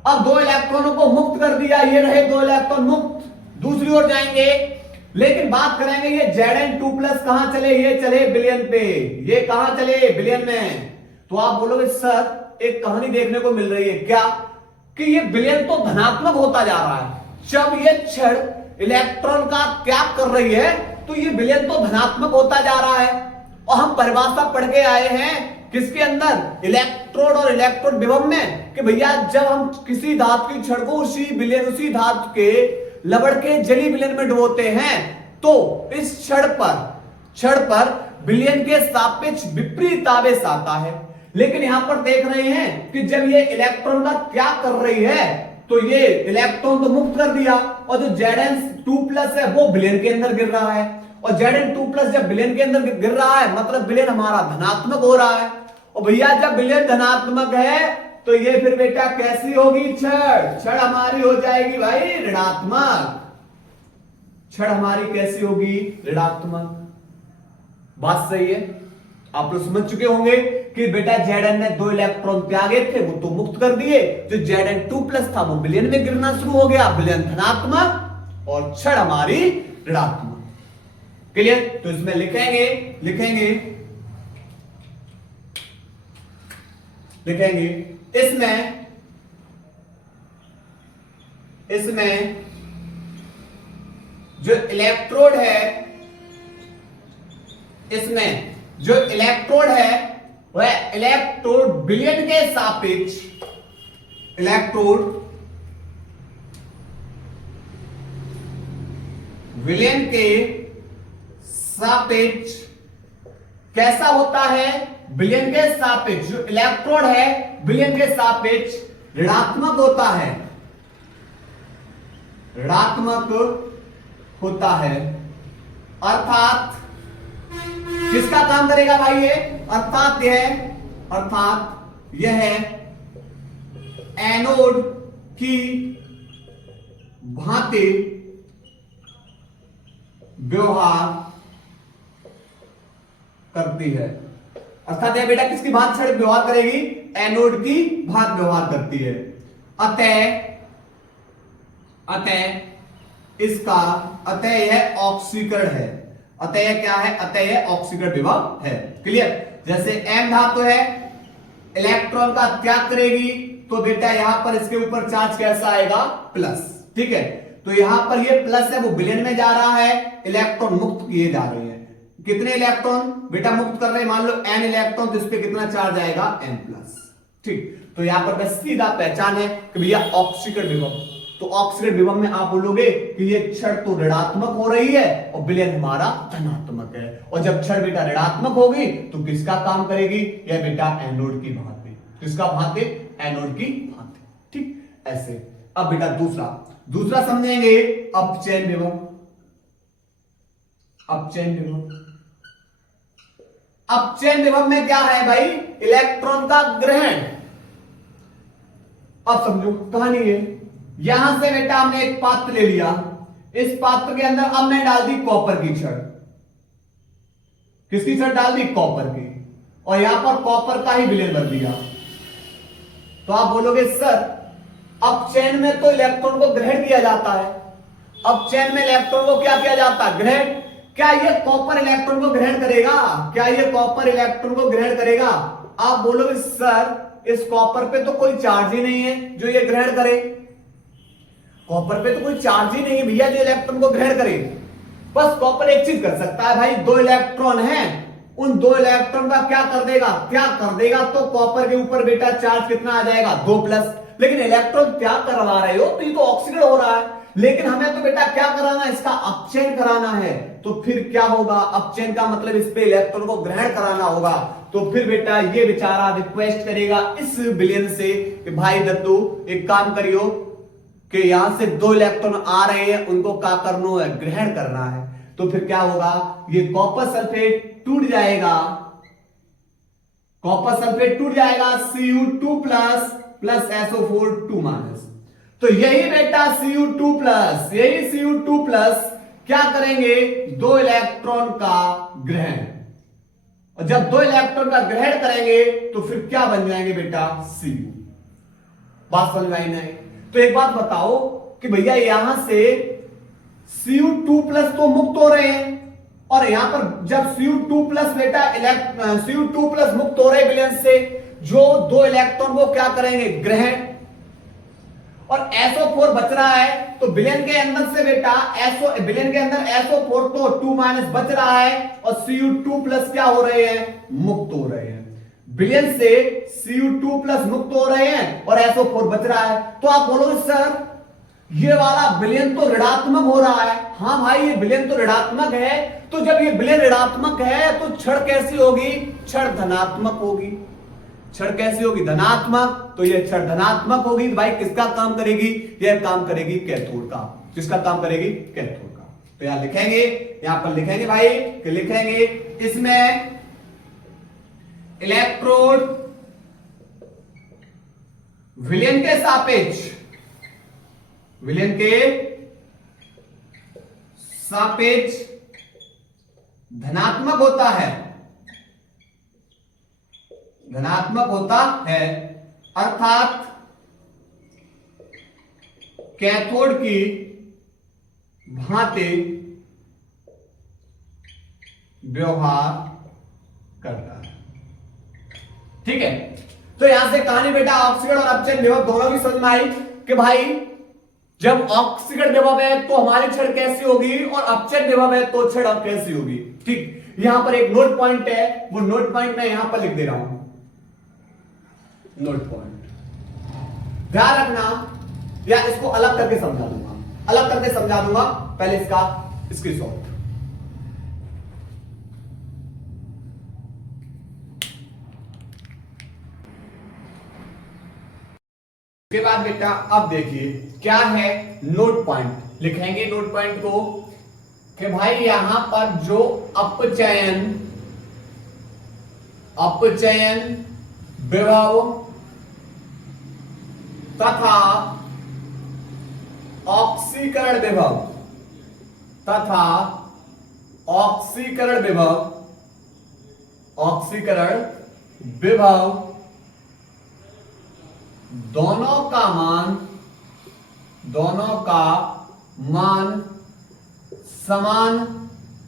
अब 2 इलेक्ट्रॉनों को मुक्त कर दिया, ये रहे 2 इलेक्ट्रॉन मुक्त, दूसरी ओर जाएंगे। लेकिन बात करेंगे ये Zn2+ कहां चले? ये चले विलयन पे। ये कहां चले? विलयन में। तो आप बोलोगे सर एक कहानी देखने को मिल रही है क्या? कि ये विलयन तो धनात्मक होता जा रहा है। जब ये छड़ इलेक्ट्रॉन का त्याग कर रही है तो ये विलयन तो धनात्मक होता जा रहा है। और हम परिभाषा पढ़ के आए हैं किसके अंदर? इलेक्ट्रोड और इलेक्ट्रोड विभव में, कि भैया जब हम किसी धातु की छड़ को उसी धातु के लवण के जलीय विलयन में डुबोते हैं तो तो इस क्षण पर बिलियन के सापेक्ष विपरीत आवेश आता है। लेकिन यहां पर देख रहे हैं कि जब ये इलेक्ट्रॉन का क्या कर रही है, तो ये इलेक्ट्रॉन तो मुक्त कर दिया और जो Zn2+ है वो बिलियन के अंदर गिर रहा है। और Zn2+ जब बिलियन के अंदर गिर रहा है मतलब बिलियन हमारा धनात्मक हो रहा है। और भैया जब बिलियन धनात्मक है तो ये फिर बेटा कैसी होगी, क्षण हमारी हो जाएगी भाई ऋणात्मक। क्षण हमारी कैसी होगी, ऋणात्मक। बात सही है, आप लोग समझ चुके होंगे कि बेटा Zn ने 2 इलेक्ट्रॉन त्यागे थे वो तो मुक्त कर दिए, जो Zn2+ था वो बिलियन में गिरना शुरू हो गया, बिलियन धनात्मक और क्षण हमारी ऋणात्मक। क्लियर? तो इसमें लिखेंगे इसमें जो इलेक्ट्रोड है वह इलेक्ट्रोड बिलियन के सापेक्ष कैसा होता है, बिलियन के सापेक्ष जो इलेक्ट्रोड है बिलियन के सापेक्ष ऋणात्मक होता है। अर्थात किसका काम करेगा भाई ये, अर्थात यह एनोड की भांति व्यवहार करती है। अर्थात यह बेटा किसकी भांति व्यवहार करेगी, एनोड की भांति व्यवहार करती है। अतः यह ऑक्सीकरण है। अतः यह क्या है, अतः यह ऑक्सीकरण विभव है। क्लियर? जैसे M धातु है, इलेक्ट्रॉन का त्याग करेगी तो बेटा यहां पर इसके ऊपर चार्ज कैसा आएगा, प्लस। ठीक है, तो यहां पर ये प्लस है वो बिलियन में जा रहा है, इलेक्ट्रॉन मुक्त किए जा रहे हैं। कितने इलेक्ट्रॉन बेटा मुक्त कर रहे हैं, मान लो n इलेक्ट्रॉन, तो इस पे कितना चार्ज आएगा, n+। ठीक, तो यहां पर बस सीधा पहचान है कि भैया ऑक्सीकरण विभव। तो ऑक्सीकरण विभव में आप बोलोगे कि ये क्षण तो ऋणात्मक हो रही है और बिलियन हमारा धनात्मक है। और जब क्षण बेटा ऋणात्मक होगी तो किसका काम करेगी, यह बेटा एनोड की भांति। किसका भांति, एनोड की भांति। ठीक, ऐसे। अब बेटा दूसरा समझेंगे, अपचयन विभव। अपचयन विभव में क्या है भाई, इलेक्ट्रॉन का ग्रहण। अब समझो कहानी है, यहां से बेटा हमने एक पात्र ले लिया, इस पात्र के अंदर अब मैं डाल दी कॉपर की छड़। किसकी छड़ डाल दी, कॉपर की। और यहां पर कॉपर का ही विलयन भर दिया। तो आप बोलोगे सर अपचयन में तो इलेक्ट्रॉन को ग्रहण किया जाता है, अपचयन में इलेक्ट्रॉन को क्या किया जाता है, ग्रहण। क्या ये कॉपर इलेक्ट्रॉन को ग्रहण करेगा, क्या ये कॉपर इलेक्ट्रॉन को ग्रहण करेगा? आप बोलोगे सर इस कॉपर पे तो कोई चार्ज ही नहीं है जो ये ग्रहण करे, कॉपर पे तो कोई चार्ज ही नहीं है भैया जो इलेक्ट्रॉन को ग्रहण करे। बस कॉपर एक चीज कर सकता है भाई, 2 इलेक्ट्रॉन हैं, उन 2 इलेक्ट्रॉन का क्या कर देगा, तो कॉपर के ऊपर बेटा चार्ज कितना आ जाएगा, 2+। लेकिन इलेक्ट्रॉन क्या करवा रहे हो, तो ये तो ऑक्सीकरण हो रहा है, लेकिन हमें तो बेटा क्या कराना है, इसका अपचयन कराना है। तो फिर क्या होगा, अपचयन का मतलब इस पे इलेक्ट्रॉन को ग्रहण कराना होगा। तो फिर बेटा ये बेचारा रिक्वेस्ट करेगा इस विलयन से कि भाई दत्तू एक काम करियो कि यहां से 2 इलेक्ट्रॉन आ रहे हैं, उनको क्या करना है, ग्रहण करना है। तो फिर क्या होगा, ये कॉपर सल्फेट टूट जाएगा, Cu2 प्लस SO4 2-। तो यही बेटा Cu2 प्लस क्या करेंगे, 2 इलेक्ट्रॉन का ग्रहण। और जब 2 इलेक्ट्रॉन का ग्रहण करेंगे तो फिर क्या बन जाएंगे बेटा, Cu। बात समझ में आई नहीं? तो एक बात बताओ कि भैया यहां से Cu2+ तो मुक्त हो रहे हैं, और यहां पर जब Cu2+ बेटा Cu2+ मुक्त हो रहे विलयन से, जो 2 इलेक्ट्रॉन को क्या करेंगे, ग्रहण। और SO4 बच रहा है, तो विलयन के अंदर से बेटा विलयन के अंदर SO4 तो 2- बच रहा है, और Cu2+ क्या हो रहे हैं, मुक्त हो रहे हैं। विलयन से Cu2+ मुक्त हो रहे हैं और SO4 बच रहा है। तो आप बोलोगे सर ये वाला विलयन तो ऋणात्मक हो रहा है। हाँ भाई, ये विलयन तो ऋणात्मक है, तो जब ये विलयन ऋणात्मक है तो क्षण कैसी होगी? क्षण धनात्मक होगी। क्षण कैसी होगी? धनात्मक। तो ये क्षण धनात्मक होगी, भाई किसका काम करेगी? यह काम करेगी कैथोड का। किसका काम करेगी? कैथोड का। तो यहां लिखेंगे, यहां पर लिखेंगे भाई कि लिखेंगे इसमें इलेक्ट्रोड विलयन के सापेक्ष, विलयन के सापेक्ष धनात्मक होता है, धनात्मक होता है, अर्थात कैथोड की भांति व्यवहार करता है। ठीक है, तो यहां से कहानी बेटा ऑक्सीकरण और अपचयन विभव दोनों की समझ में आई कि भाई जब ऑक्सीकरण विभव है तो हमारी क्षण कैसी होगी और अपचयन विभव है तो क्षण अब कैसी होगी। ठीक, यहां पर एक नोट पॉइंट है, वो नोट पॉइंट मैं यहां पर लिख दे रहा हूं, नोट पॉइंट ध्यान रखना, या इसको अलग करके समझा दूंगा, अलग करके समझा दूंगा, पहले इसका स्क्रीनशॉट। उसके बाद बेटा अब देखिए क्या है नोट पॉइंट। लिखेंगे नोट पॉइंट को कि भाई यहां पर जो अपचयन, अपचयन विभव तथा ऑक्सीकरण विभव, तथा ऑक्सीकरण विभव, ऑक्सीकरण विभव दोनों का मान, दोनों का मान समान,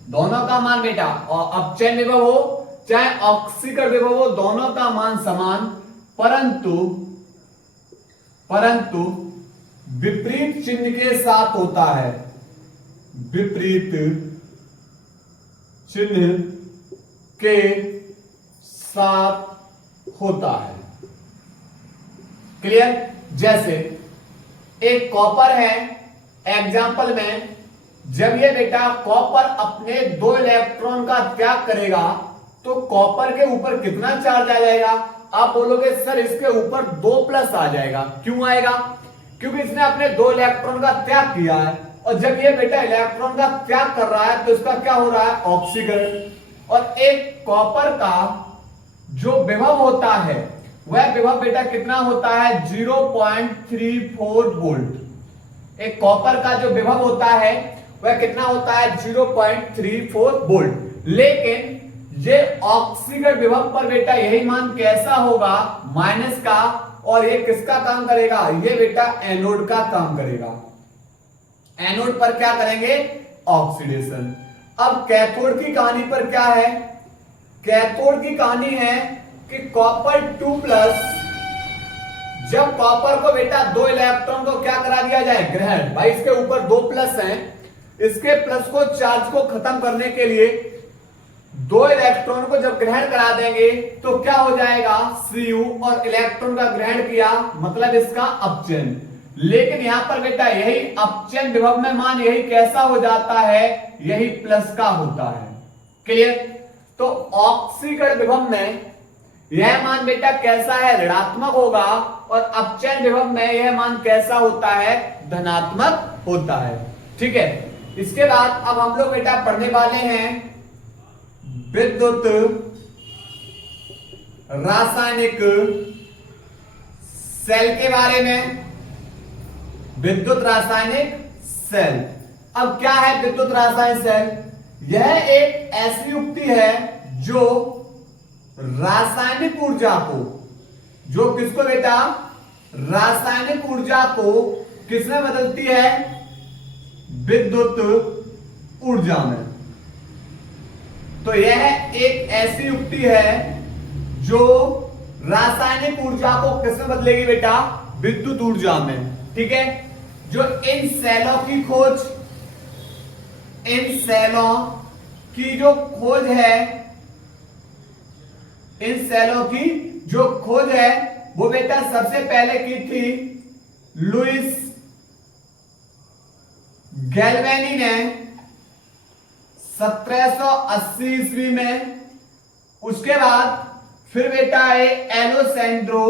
दोनों का मान बेटा, और अपचयन विभव हो चाहे ऑक्सीकरण विभव हो, दोनों का मान समान, परंतु परंतु विपरीत चिन्ह के साथ होता है, विपरीत चिन्ह के साथ होता है। क्लियर? जैसे एक कॉपर है, एग्जाम्पल में जब ये बेटा कॉपर अपने 2 इलेक्ट्रॉन का त्याग करेगा तो कॉपर के ऊपर कितना चार्ज आ जाएगा? आप बोलोगे सर इसके ऊपर 2+ आ जाएगा। क्यों आएगा? क्योंकि इसने अपने 2 इलेक्ट्रॉन का त्याग किया है, और जब ये बेटा इलेक्ट्रॉन का त्याग कर रहा है तो इसका क्या हो रहा है? ऑक्सीकरण। और एक कॉपर का जो विभव होता है वह विभव बेटा कितना होता है? 0.34 वोल्ट। एक कॉपर का जो विभव होता है वह कितना होता है? 0.34 वोल्ट। लेकिन ये ऑक्सीकरण विभव पर बेटा यही मान कैसा होगा? माइनस का। और ये किसका काम करेगा? ये बेटा एनोड का काम करेगा। एनोड पर क्या करेंगे? ऑक्सीडेशन। अब कैथोड की कहानी पर क्या है? कैथोड की कहानी है कि कॉपर 2+, जब कॉपर को बेटा 2 इलेक्ट्रॉन को क्या करा दिया जाए? ग्रहण। भाई इसके ऊपर 2+ हैं, इसके प्लस को, चार्ज को खत्म करने के लिए 2 इलेक्ट्रॉन को जब ग्रहण करा देंगे तो क्या हो जाएगा? Cu, और इलेक्ट्रॉन का ग्रहण किया मतलब इसका अपचयन। लेकिन यहां पर बेटा यही अपचयन विभव में मान यही कैसा हो जाता है? यही प्लस का होता है। क्लियर? तो ऑक्सीकरण विभव में यह मान बेटा कैसा है? ऋणात्मक होगा, और अपचयन विभव में यह मान कैसा होता है? धनात्मक होता है। ठीक है, इसके बाद अब हम लोग बेटा पढ़ने वाले हैं विद्युत रासायनिक सेल के बारे में। विद्युत रासायनिक सेल। अब क्या है विद्युत रासायनिक सेल? यह एक ऐसी युक्ति है जो रासायनिक ऊर्जा को, जो किसको बेटा? रासायनिक ऊर्जा को किसमें बदलती है? विद्युत ऊर्जा में। तो यह एक ऐसी युक्ति है जो रासायनिक ऊर्जा को किसमें बदलेगी बेटा? विद्युत ऊर्जा में। ठीक है, जो इन सेलों की खोज, इन सेलों की जो खोज है, इन सेलों की जो खोज है वो बेटा सबसे पहले की थी लुइस गैल्वेनी ने 1780 ईस्वी में, उसके बाद फिर बेटा है एलेसेंड्रो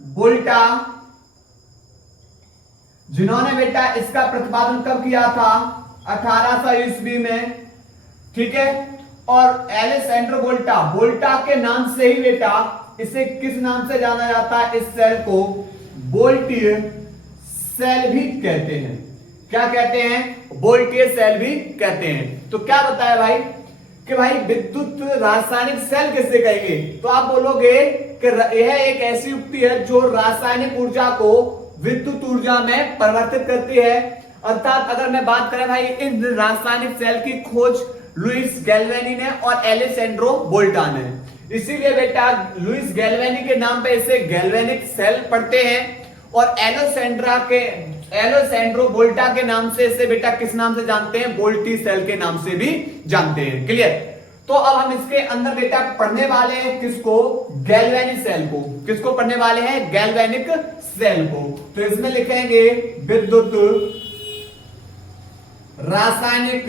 वोल्टा, जिन्होंने बेटा इसका प्रतिपादन कब किया था? 1800 ईस्वी में, ठीक है। और एलेसेंड्रो वोल्टा के नाम से ही बेटा इसे किस नाम से जाना जाता है? इस सेल को वोल्टीय सेल भी कहते हैं। क्या कहते हैं? वोल्टीय सेल भी कहते हैं। तो क्या बताया भाई कि भाई विद्युत रासायनिक सेल किससे कहेंगे? तो आप बोलोगे कि यह एक ऐसी युक्ति है जो रासायनिक ऊर्जा को विद्युत ऊर्जा में परिवर्तित करती है। अर्थात अगर मैं बात करें भाई इन रासायनिक सेल की खोज लुइस गैल्वेनी ने और एलेसेंड्रो वोल्टा ने, इसीलिए बेटा लुइस गैल्वेनी के नाम पे इसे गैल्वेनिक सेल पढ़ते हैं और एलेसेंड्रो वोल्टा के नाम से इसे बेटा किस नाम से जानते हैं? वोल्टी सेल के नाम से भी जानते हैं। क्लियर? तो अब हम इसके अंदर बेटा पढ़ने वाले हैं किसको? गैल्वेनिक सेल को। किसको पढ़ने वाले हैं? गैल्वेनिक सेल को। तो इसमें लिखेंगे विद्युत रासायनिक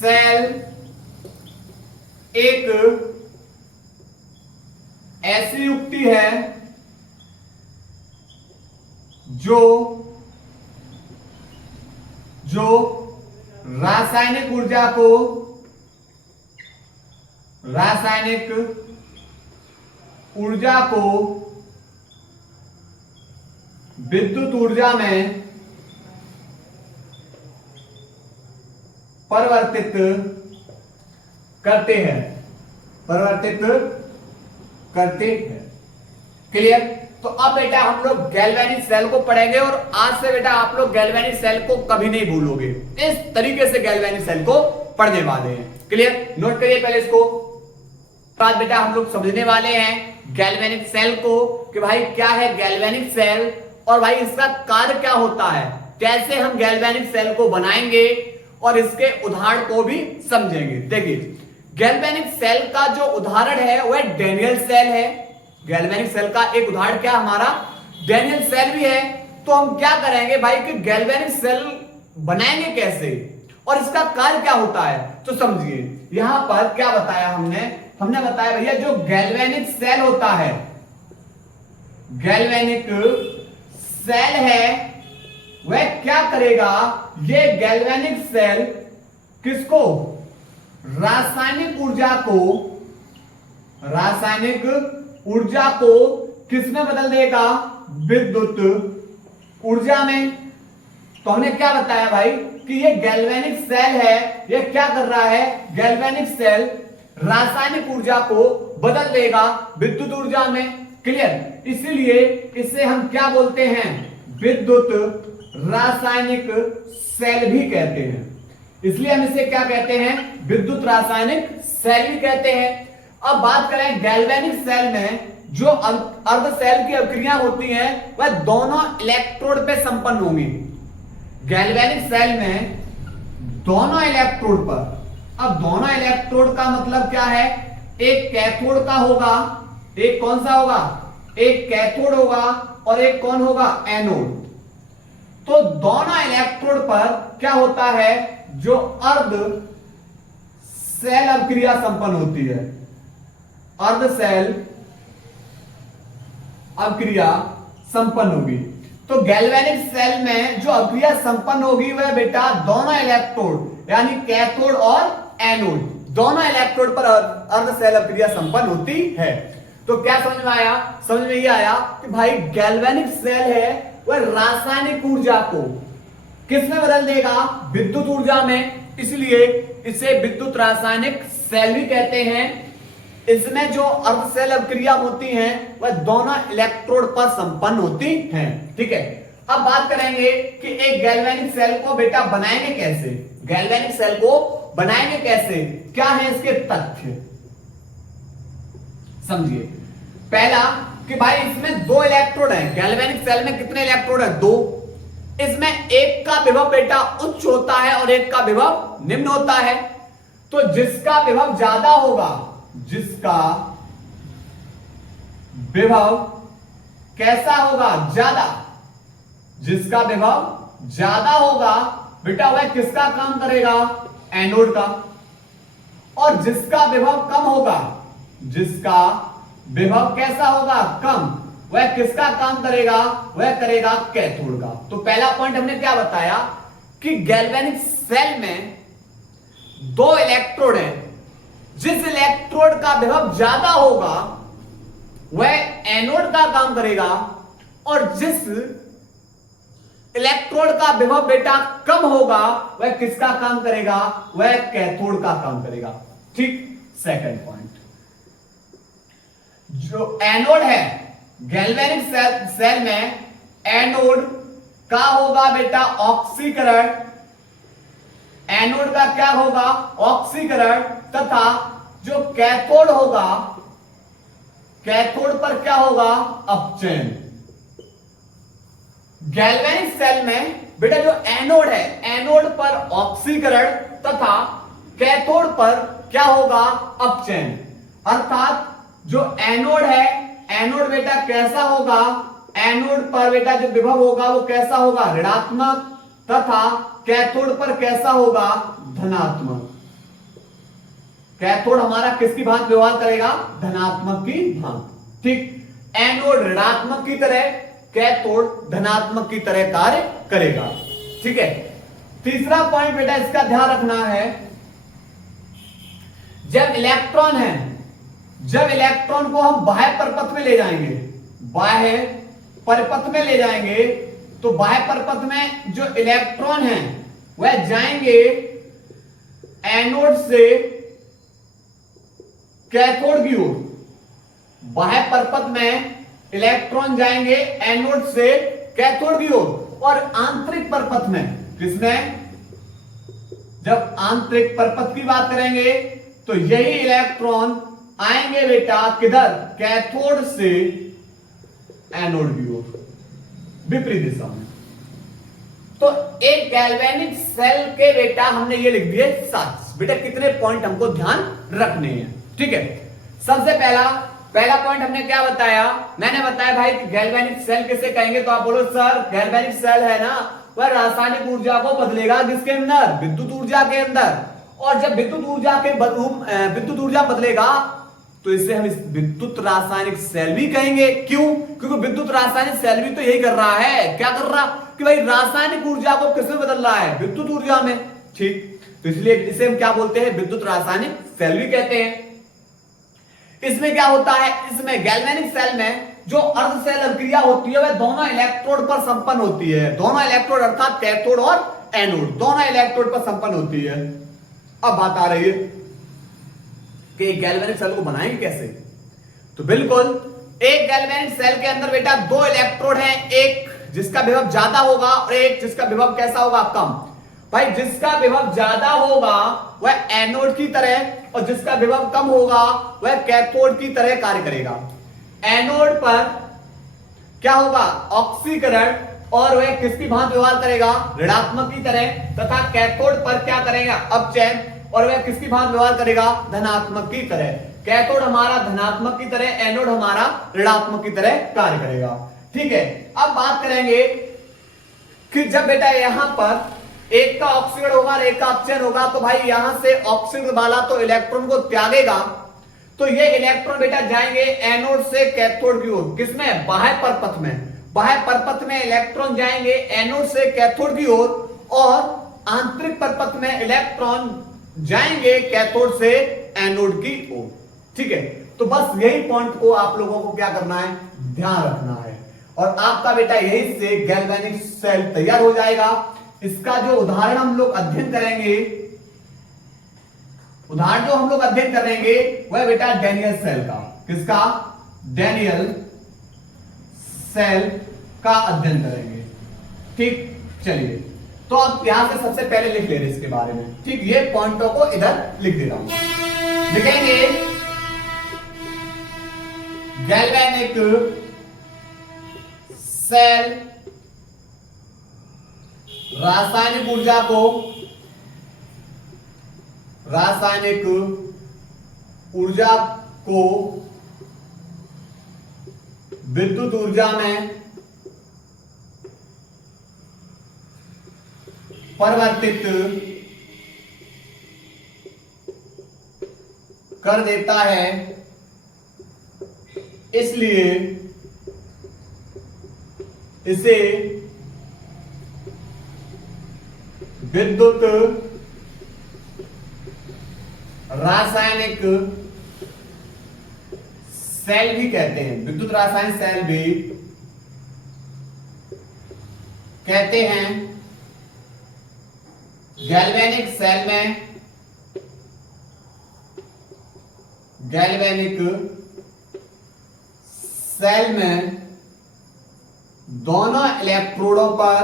सेल एक ऐसी युक्ति है जो रासायनिक ऊर्जा को विद्युत ऊर्जा में परिवर्तित करते हैं। क्लियर? तो अब बेटा हम लोग गैल्वेनिक सेल को पढ़ेंगे और आज से बेटा आप लोग गैल्वेनिक सेल को कभी नहीं भूलोगे। इस तरीके से गैल्वेनिक सेल को पढ़ने वाले हैं। क्लियर? नोट करिए पहले इसको। बाद बेटा हम लोग समझने वाले हैं गैल्वेनिक सेल को कि भाई क्या है गैल्वेनिक सेल और भाई इसका कार्य क्या होता है, कैसे हम गैल्वेनिक सेल को बनाएंगे और इसके उदाहरण को भी समझेंगे। देखिए गैल्वेनिक सेल का जो उदाहरण है वह डैनियल सेल है। गैल्वेनिक सेल का एक उदाहरण क्या हमारा? डैनियल सेल भी है। तो हम क्या करेंगे भाई कि गैल्वेनिक सेल बनाएंगे कैसे और इसका कार्य क्या होता है, तो समझिए। यहां पर क्या बताया हमने बताया भैया जो गैल्वेनिक सेल होता है, गैल्वेनिक सेल है वह क्या करेगा? ये गैल्वेनिक सेल किसको? रासायनिक ऊर्जा को किसमें बदल देगा? विद्युत ऊर्जा में। तो हमने क्या बताया भाई कि ये गैल्वेनिक सेल है, ये क्या कर रहा है? गैल्वेनिक सेल रासायनिक ऊर्जा को बदल देगा विद्युत ऊर्जा में। क्लियर? इसीलिए इसे हम क्या बोलते हैं? विद्युत रासायनिक सेल भी कहते हैं। इसलिए हम इसे क्या कहते हैं? विद्युत रासायनिक सेल भी कहते हैं। अब बात करें गैल्वेनिक सेल में जो अर्ध सेल की अभिक्रियाएं होती हैं वह दोनों इलेक्ट्रोड पे संपन्न होंगी। गैल्वेनिक सेल में दोनों इलेक्ट्रोड पर, अब दोनों इलेक्ट्रोड का मतलब क्या है? एक कैथोड का होगा, एक कौन सा होगा? एक कैथोड होगा और एक कौन होगा? एनोड। तो दोनों इलेक्ट्रोड पर क्या होता है? जो अर्ध सेल अभिक्रिया संपन्न होती है, अर्ध सेल अभिक्रिया संपन्न होगी। तो गैल्वेनिक सेल में जो अभिक्रिया संपन्न होगी वह बेटा दोनों इलेक्ट्रोड यानी कैथोड और एनोड दोनों इलेक्ट्रोड पर अर्ध सेल अभिक्रिया संपन्न होती है। तो क्या समझ में आया? समझ में ये आया कि भाई गैल्वेनिक सेल है वह रासायनिक ऊर्जा को किसमें बदल देगा? विद्युत ऊर्जा में। इसलिए इसे विद्युत रासायनिक सेल भी कहते हैं। इसमें जो अर्ध सेल अभिक्रिया होती हैं वह दोनों इलेक्ट्रोड पर संपन्न होती हैं। ठीक है? अब बात करेंगे कि एक गैल्वेनिक सेल को बेटा बनाएंगे कैसे? गैल्वेनिक सेल को बनाएंगे कैसे? क्या है इसके तथ्य समझिए। पहला कि भाई इसमें दो इलेक्ट्रोड है। गैल्वेनिक सेल में कितने इलेक्ट्रोड है? दो। इसमें एक का विभव बेटा उच्च होता है और एक का विभव निम्न होता है। तो जिसका विभव ज्यादा होगा, जिसका विभव कैसा होगा, ज्यादा। जिसका विभव ज्यादा होगा बेटा वह किसका काम करेगा, एनोड का। और जिसका विभव कम होगा, जिसका विभव कैसा होगा, कम, वह किसका काम करेगा, वह करेगा कैथोड का। तो पहला पॉइंट हमने क्या बताया कि गैल्वेनिक सेल में दो इलेक्ट्रोड हैं, जिस इलेक्ट्रोड का विभव ज्यादा होगा वह एनोड का काम करेगा, और जिस इलेक्ट्रोड का विभव बेटा कम होगा वह किसका काम करेगा, वह कैथोड का काम करेगा। ठीक। सेकंड पॉइंट, जो एनोड है गैल्वेनिक सेल में, एनोड का होगा बेटा ऑक्सीकरण, एनोड का क्या होगा, ऑक्सीकरण, तथा जो कैथोड होगा, कैथोड पर क्या होगा, अपचयन। गैल्वेनिक सेल में बेटा जो एनोड है, एनोड पर ऑक्सीकरण तथा कैथोड पर क्या होगा, अपचयन। अर्थात जो एनोड है, एनोड बेटा कैसा होगा, एनोड पर बेटा जो विभव होगा वो कैसा होगा, ऋणात्मक, तथा कैथोड पर कैसा होगा, धनात्मक। कैथोड हमारा किसकी भांति व्यवहार करेगा, धनात्मक की भांति। ठीक। एनोड ऋणात्मक की तरह, कैथोड धनात्मक की तरह कार्य करेगा। ठीक है। तीसरा पॉइंट बेटा इसका ध्यान रखना है, जब इलेक्ट्रॉन है, जब इलेक्ट्रॉन को हम बाह्य परिपथ में ले जाएंगे, बाह्य परिपथ में ले जाएंगे, तो बाह्य परिपथ में जो इलेक्ट्रॉन है वह जाएंगे एनोड से कैथोड की ओर। बाह्य परिपथ में इलेक्ट्रॉन जाएंगे एनोड से कैथोड की ओर, और आंतरिक परिपथ में, किसमें, जब आंतरिक परिपथ की बात करेंगे तो यही इलेक्ट्रॉन आएंगे बेटा किधर, कैथोड से एनोड की ओर, विपरीत दिशा में। तो एक गैल्वेनिक सेल के बेटा हमने ये लिख दिए 7। बेटा कितने पॉइंट हमको ध्यान रखने हैं। ठीक है। सबसे पहला पॉइंट हमने क्या बताया, मैंने बताया भाई गैल्वेनिक सेल किसे कहेंगे, तो आप बोलो सर गैल्वेनिक सेल है ना वह रासायनिक ऊर्जा को बदलेगा, किसके अंदर, विद्युत ऊर्जा के अंदर। और जब विद्युत ऊर्जा बदलेगा तो इसे हम इस विद्युत रासायनिक सेल भी कहेंगे। क्यों, क्योंकि विद्युत रासायनिक सेल भी तो यही कर रहा है, क्या कर रहा, कि भाई रासायनिक ऊर्जा को किसमें बदल रहा है, विद्युत ऊर्जा में। ठीक। तो इसलिए इसे हम क्या बोलते हैं, विद्युत रासायनिक सेल भी कहते हैं। इसमें क्या होता है, इसमें गैल्वेनिक सेल में जो अर्ध सेल अभिक्रिया होती है वह दोनों इलेक्ट्रोड पर संपन्न होती है। दोनों इलेक्ट्रोड अर्थात कैथोड और एनोड दोनों इलेक्ट्रोड पर संपन्न होती है। अब बात आ रही है कि गैल्वेनिक सेल को बनाएंगे कैसे। तो बिल्कुल एक गैल्वेनिक सेल के अंदर बेटा दो इलेक्ट्रोड हैं, एक जिसका विभव ज्यादा होगा और एक जिसका विभव कैसा होगा, कम। भाई जिसका विभव ज्यादा होगा वह एनोड की तरह और जिसका विभव कम होगा वह कैथोड की तरह कार्य करेगा। एनोड पर क्या होगा, ऑक्सीकरण, और वह किसकी भांति व्यवहार करेगा, ऋणात्मक की तरह, तथा कैथोड पर क्या करेगा, अपचयन, और वह किसकी भांति व्यवहार करेगा, धनात्मक की तरह। कैथोड हमारा धनात्मक की तरह, एनोड हमारा ऋणात्मक की तरह कार्य करेगा। ठीक है। अब बात करेंगे कि जब बेटा यहां पर एक का ऑक्सीकरण होगा और एक का अपचयन होगा, तो भाई यहां से ऑक्सीकरण वाला तो इलेक्ट्रॉन को त्यागेगा, तो ये इलेक्ट्रॉन बेटा जाएंगे एनोड से कैथोड की ओर, किसमें, बाह्य परपथ में। बाह्य परपथ में इलेक्ट्रॉन जाएंगे एनोड से कैथोड की ओर, और आंतरिक परपथ में इलेक्ट्रॉन जाएंगे कैथोड से एनोड की ओर। ठीक है। तो बस यही पॉइंट को आप लोगों को क्या करना है, ध्यान रखना है, और आपका बेटा यही से गैल्वेनिक सेल तैयार हो जाएगा। इसका जो उदाहरण हम लोग अध्ययन करेंगे, उदाहरण जो हम लोग अध्ययन करेंगे वह बेटा डैनियल सेल का, किसका, डैनियल सेल का अध्ययन करेंगे। ठीक। चलिए, तो अब यहां से सबसे पहले लिख ले रहे इसके बारे में। ठीक। ये पॉइंटों को इधर लिख दे रहा हूं, लिखेंगे गैल्वेनिक सेल रासायनिक ऊर्जा को, रासायनिक ऊर्जा को विद्युत ऊर्जा में परिवर्तित कर देता है, इसलिए इसे विद्युत रासायनिक सेल भी कहते हैं। विद्युत रासायनिक सेल भी कहते हैं। गैल्वेनिक सेल में दोनों इलेक्ट्रोडों पर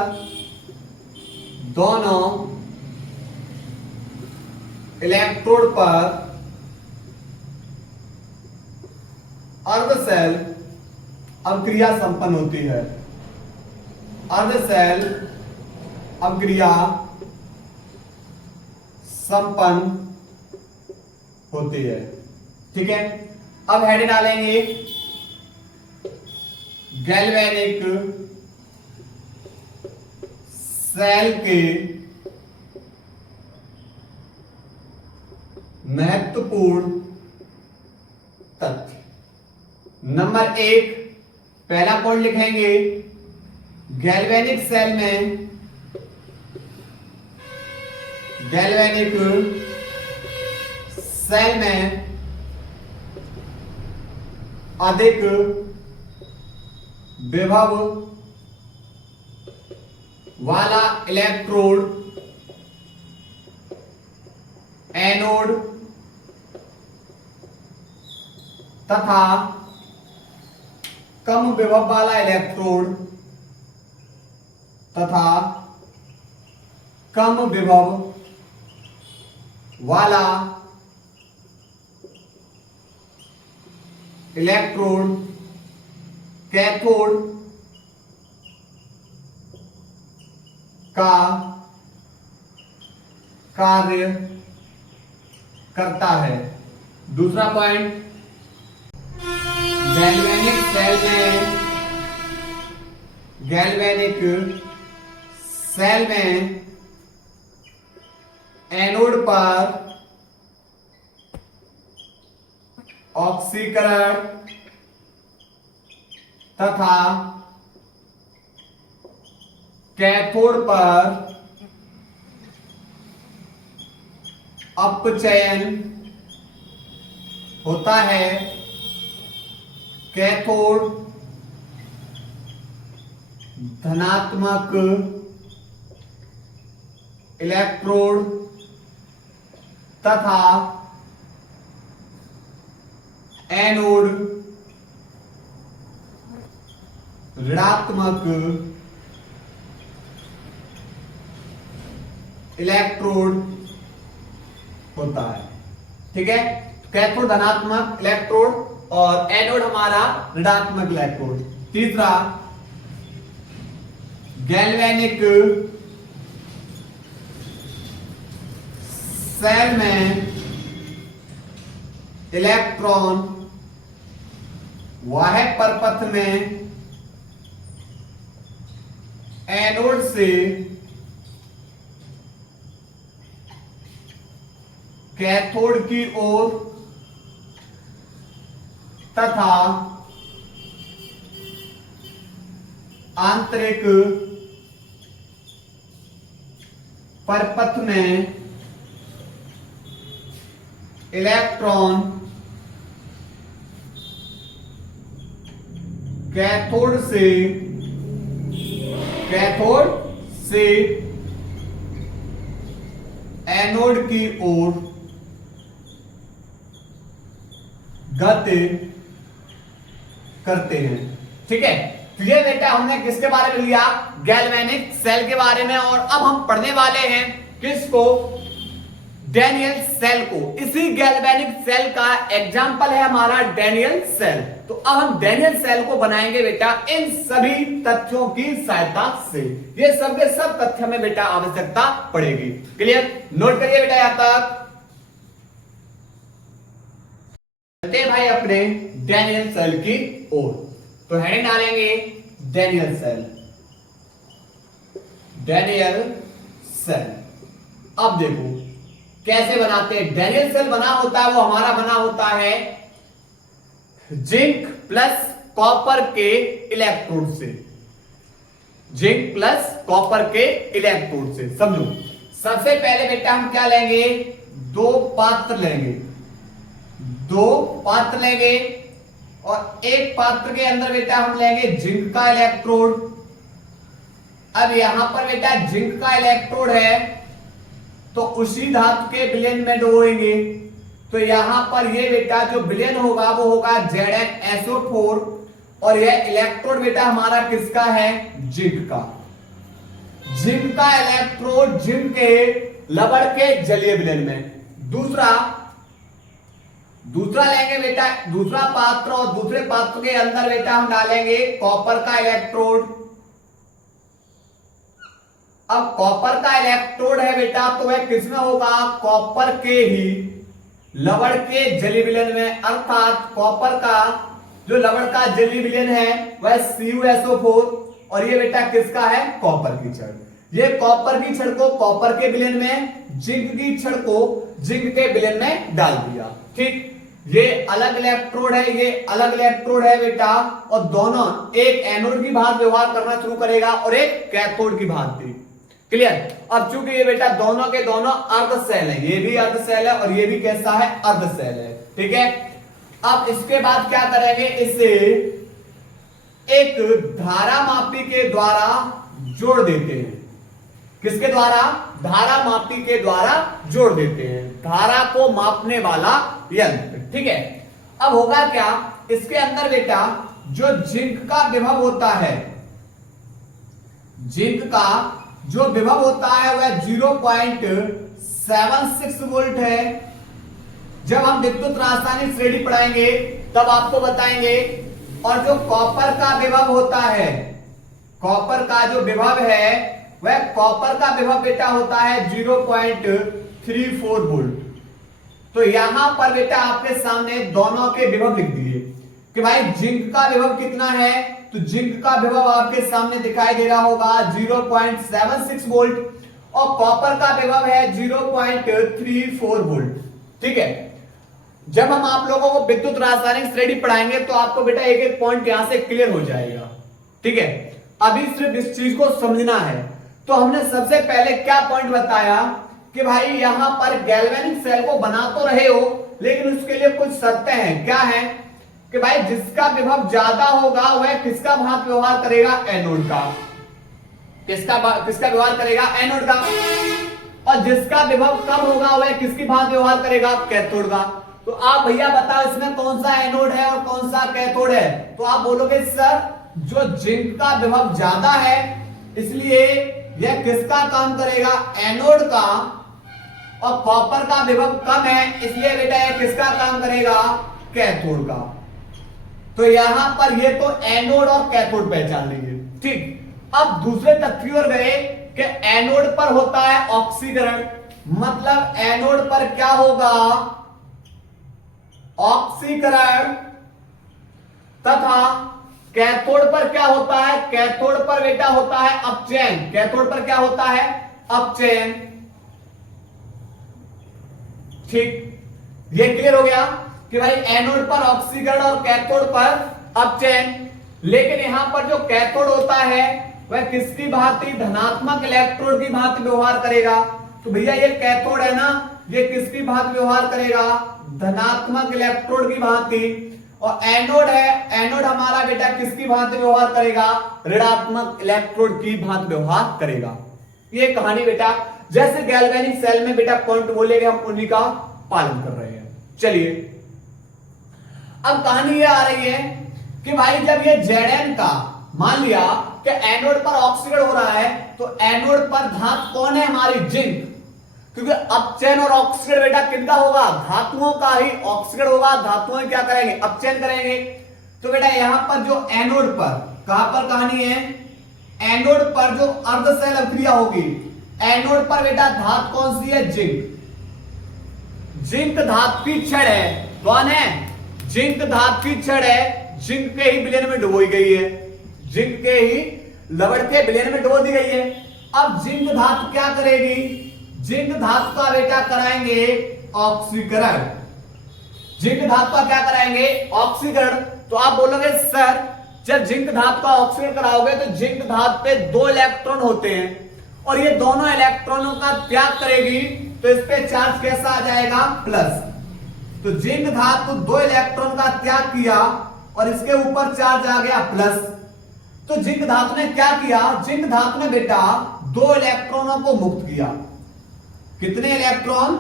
अर्ध सेल अभिक्रिया संपन्न होती है। अर्ध सेल अभिक्रिया संपन्न होती है। ठीक है, अब हेडिंग डालेंगे गैल्वेनिक सेल के महत्वपूर्ण तथ्य। नंबर 1, पहला पॉइंट लिखेंगे, गैल्वेनिक सेल में अधिक विभव वाला इलेक्ट्रोड एनोड तथा कम विभव वाला इलेक्ट्रोड तथा कम विभव वाला इलेक्ट्रोड कैथोड का कार्य करता है। दूसरा पॉइंट, गैल्वेनिक सेल में एनोड पर ऑक्सीकरण तथा कैथोड पर अपचयन होता है। कैथोड धनात्मक इलेक्ट्रोड तथा एनोड ऋणात्मक इलेक्ट्रोड होता है। ठीक है, कैथोड धनात्मक इलेक्ट्रोड और एनोड हमारा ऋणात्मक इलेक्ट्रोड। तीसरा, गैल्वेनिक सेल में इलेक्ट्रॉन वाहक परपथ में एनोड से कैथोड की ओर तथा आंतरिक परपथ में इलेक्ट्रॉन कैथोड से एनोड की ओर गति करते हैं। ठीक है, तो ये बेटा हमने किसके बारे में लिया, गैल्वेनिक सेल के बारे में। और अब हम पढ़ने वाले हैं किसको, डैनियल सेल को। इसी गैल्वेनिक सेल का एग्जाम्पल है हमारा डैनियल सेल। तो अब हम डैनियल सेल को बनाएंगे बेटा इन सभी तथ्यों की सहायता से। ये सब के सब तथ्य में बेटा आवश्यकता पड़ेगी। क्लियर, नोट करिए बेटा यहां तक। चलते भाई अपने डैनियल सेल की ओर। तो हेडिंग डालेंगे डैनियल सेल। Daniel cell. अब देखो कैसे बनाते हैं। डैनियल सेल बना होता है, वो हमारा बना होता है जिंक प्लस कॉपर के इलेक्ट्रोड से। जिंक प्लस कॉपर के इलेक्ट्रोड से। समझो, सबसे पहले बेटा हम क्या लेंगे, दो पात्र लेंगे। दो पात्र लेंगे और एक पात्र के अंदर बेटा हम लेंगे जिंक का इलेक्ट्रोड। अब यहां पर बेटा जिंक का इलेक्ट्रोड है तो उसी धातु के विलयन में डुबोएंगे। तो यहां पर ये बेटा जो विलयन होगा वो होगा ZnSO4 और यह इलेक्ट्रोड बेटा हमारा किसका है, जिंक का। जिंक का इलेक्ट्रोड जिंक के लवण के जलीय विलयन में। दूसरा लेंगे बेटा दूसरा पात्र और दूसरे पात्र के अंदर बेटा हम डालेंगे कॉपर का इलेक्ट्रोड। अब कॉपर का इलेक्ट्रोड है बेटा तो वह किसमें होगा, कॉपर के ही लवण के जलीय विलयन में, अर्थात कॉपर का जो लवण का जलीय विलयन है वह CuSO4 और ये बेटा किसका है, कॉपर की छड़। ये कॉपर की छड़ को कॉपर के विलयन में, जिंक की छड़ को जिंक के विलयन में डाल दिया। ठीक, ये अलग इलेक्ट्रोड है, ये अलग इलेक्ट्रोड है बेटा, और दोनों एक एनोड की भांति व्यवहार करना शुरू करेगा और एक कैथोड की भांति। क्लियर। अब चूंकि ये बेटा दोनों के दोनों अर्ध सेल है, ये भी अर्ध सेल है और ये भी कैसा है, अर्ध सेल है। ठीक है। अब इसके बाद क्या करेंगे, इसे एक धारा मापी के द्वारा जोड़ देते हैं। किसके द्वारा, धारा मापी के द्वारा जोड़ देते हैं, धारा को मापने वाला यंत्र। ठीक है। अब होगा क्या, इसके अंदर बेटा जो जिंक का विभव होता है, जिंक का जो विभव होता है वह 0.76 वोल्ट है। जब हम विद्युत रासायनिक श्रेणी पढ़ाएंगे तब आपको बताएंगे। और जो कॉपर का विभव होता है, कॉपर का जो विभव है वह कॉपर का विभव बेटा होता है 0.34 वोल्ट। तो यहां पर बेटा आपके सामने दोनों के विभव लिख दिए कि भाई जिंक का विभव कितना है, तो जिंक का विभव आपके सामने दिखाई दे रहा होगा 0.76 वोल्ट और कॉपर का विभव है 0.34 वोल्ट। ठीक है। जब हम आप लोगों को विद्युत रासायनिक श्रेणी पढ़ाएंगे तो आपको बेटा एक एक पॉइंट यहां से क्लियर हो जाएगा। ठीक है। अभी सिर्फ इस चीज को समझना है। तो हमने सबसे पहले क्या पॉइंट बताया कि भाई यहां पर गैल्वेनिक सेल को बना तो रहे हो लेकिन उसके लिए कुछ शर्तें हैं। क्या है कि भाई जिसका विभव ज्यादा होगा वह किसका भांति व्यवहार करेगा, एनोड का। किसका व्यवहार करेगा, एनोड का। और जिसका विभव कम होगा वह किसकी भांति व्यवहार करेगा, कैथोड का। तो आप भैया बताओ इसमें कौन सा एनोड है और कौन सा कैथोड है। तो आप बोलोगे सर जो जिंक का विभव ज्यादा है इसलिए यह किसका काम करेगा, एनोड का, और कॉपर का विभव कम है इसलिए बेटा यह किसका काम करेगा, कैथोड का। तो यहां पर ये तो एनोड और कैथोड पहचान लीजिए। ठीक। अब दूसरे तथ्य की ओर गए कि एनोड पर होता है ऑक्सीकरण, मतलब एनोड पर क्या होगा, ऑक्सीकरण, तथा कैथोड पर क्या होता है, कैथोड पर बेटा होता है अपचयन। कैथोड पर क्या होता है, अपचयन। ठीक, ये क्लियर हो गया कि भाई एनोड पर ऑक्सीकरण और कैथोड पर अपचयन। लेकिन यहां पर जो कैथोड होता है वह किसकी भांति, धनात्मक इलेक्ट्रोड की भांति व्यवहार करेगा। तो भैया ये कैथोड है ना, ये किसकी भांति व्यवहार करेगा, धनात्मक इलेक्ट्रोड की भांति। और एनोड है, एनोड हमारा बेटा किसकी भांति व्यवहार करेगा, ऋणात्मक इलेक्ट्रोड की भांति व्यवहार करेगा। ये कहानी बेटा जैसे गैल्वेनिक सेल में बेटा पॉइंट बोलेंगे हम उन्हीं का पालन कर रहे हैं। चलिए अब कहानी ये आ रही है कि भाई जब ये Zn का मान लिया कि एनोड पर ऑक्सीकरण हो रहा है तो एनोड पर धातु कौन है, हमारी जिंक। क्योंकि अपचयन और ऑक्सीकरण बेटा किनका होगा, धातुओं का ही ऑक्सीकरण होगा, धातुओं क्या करेंगे, अपचयन करेंगे। तो बेटा यहां पर जो एनोड पर, कहां पर कहानी है, एनोड पर जो अर्धसेल अभिक्रिया होगी, एनोड पर बेटा धातु कौन सी है, जिंक। जिंक धातु की छड़ है, कौन है, जिंक धातु की छड़ है जिंक के ही विलयन में डुबोई गई है, जिंक के ही लवण के विलयन में डुबो दी गई है। अब जिंक धातु क्या करेगी, जिंक धातु का बेटा कराएंगे ऑक्सीकरण, जिंक धातु का क्या कराएंगे ऑक्सीकरण। तो आप बोलोगे सर जब जिंक धातु का ऑक्सीकरण कराओगे तो जिंक धातु पे 2 इलेक्ट्रॉन होते हैं और ये दोनों इलेक्ट्रॉनों का त्याग करेगी, तो इस पे चार्ज कैसा आ जाएगा प्लस। तो जिंक धातु 2 इलेक्ट्रॉन का त्याग किया और इसके ऊपर चार्ज आ गया प्लस। तो जिंक धातु ने क्या किया, जिंक धातु ने बेटा 2 इलेक्ट्रॉनों को मुक्त किया। कितने इलेक्ट्रॉन,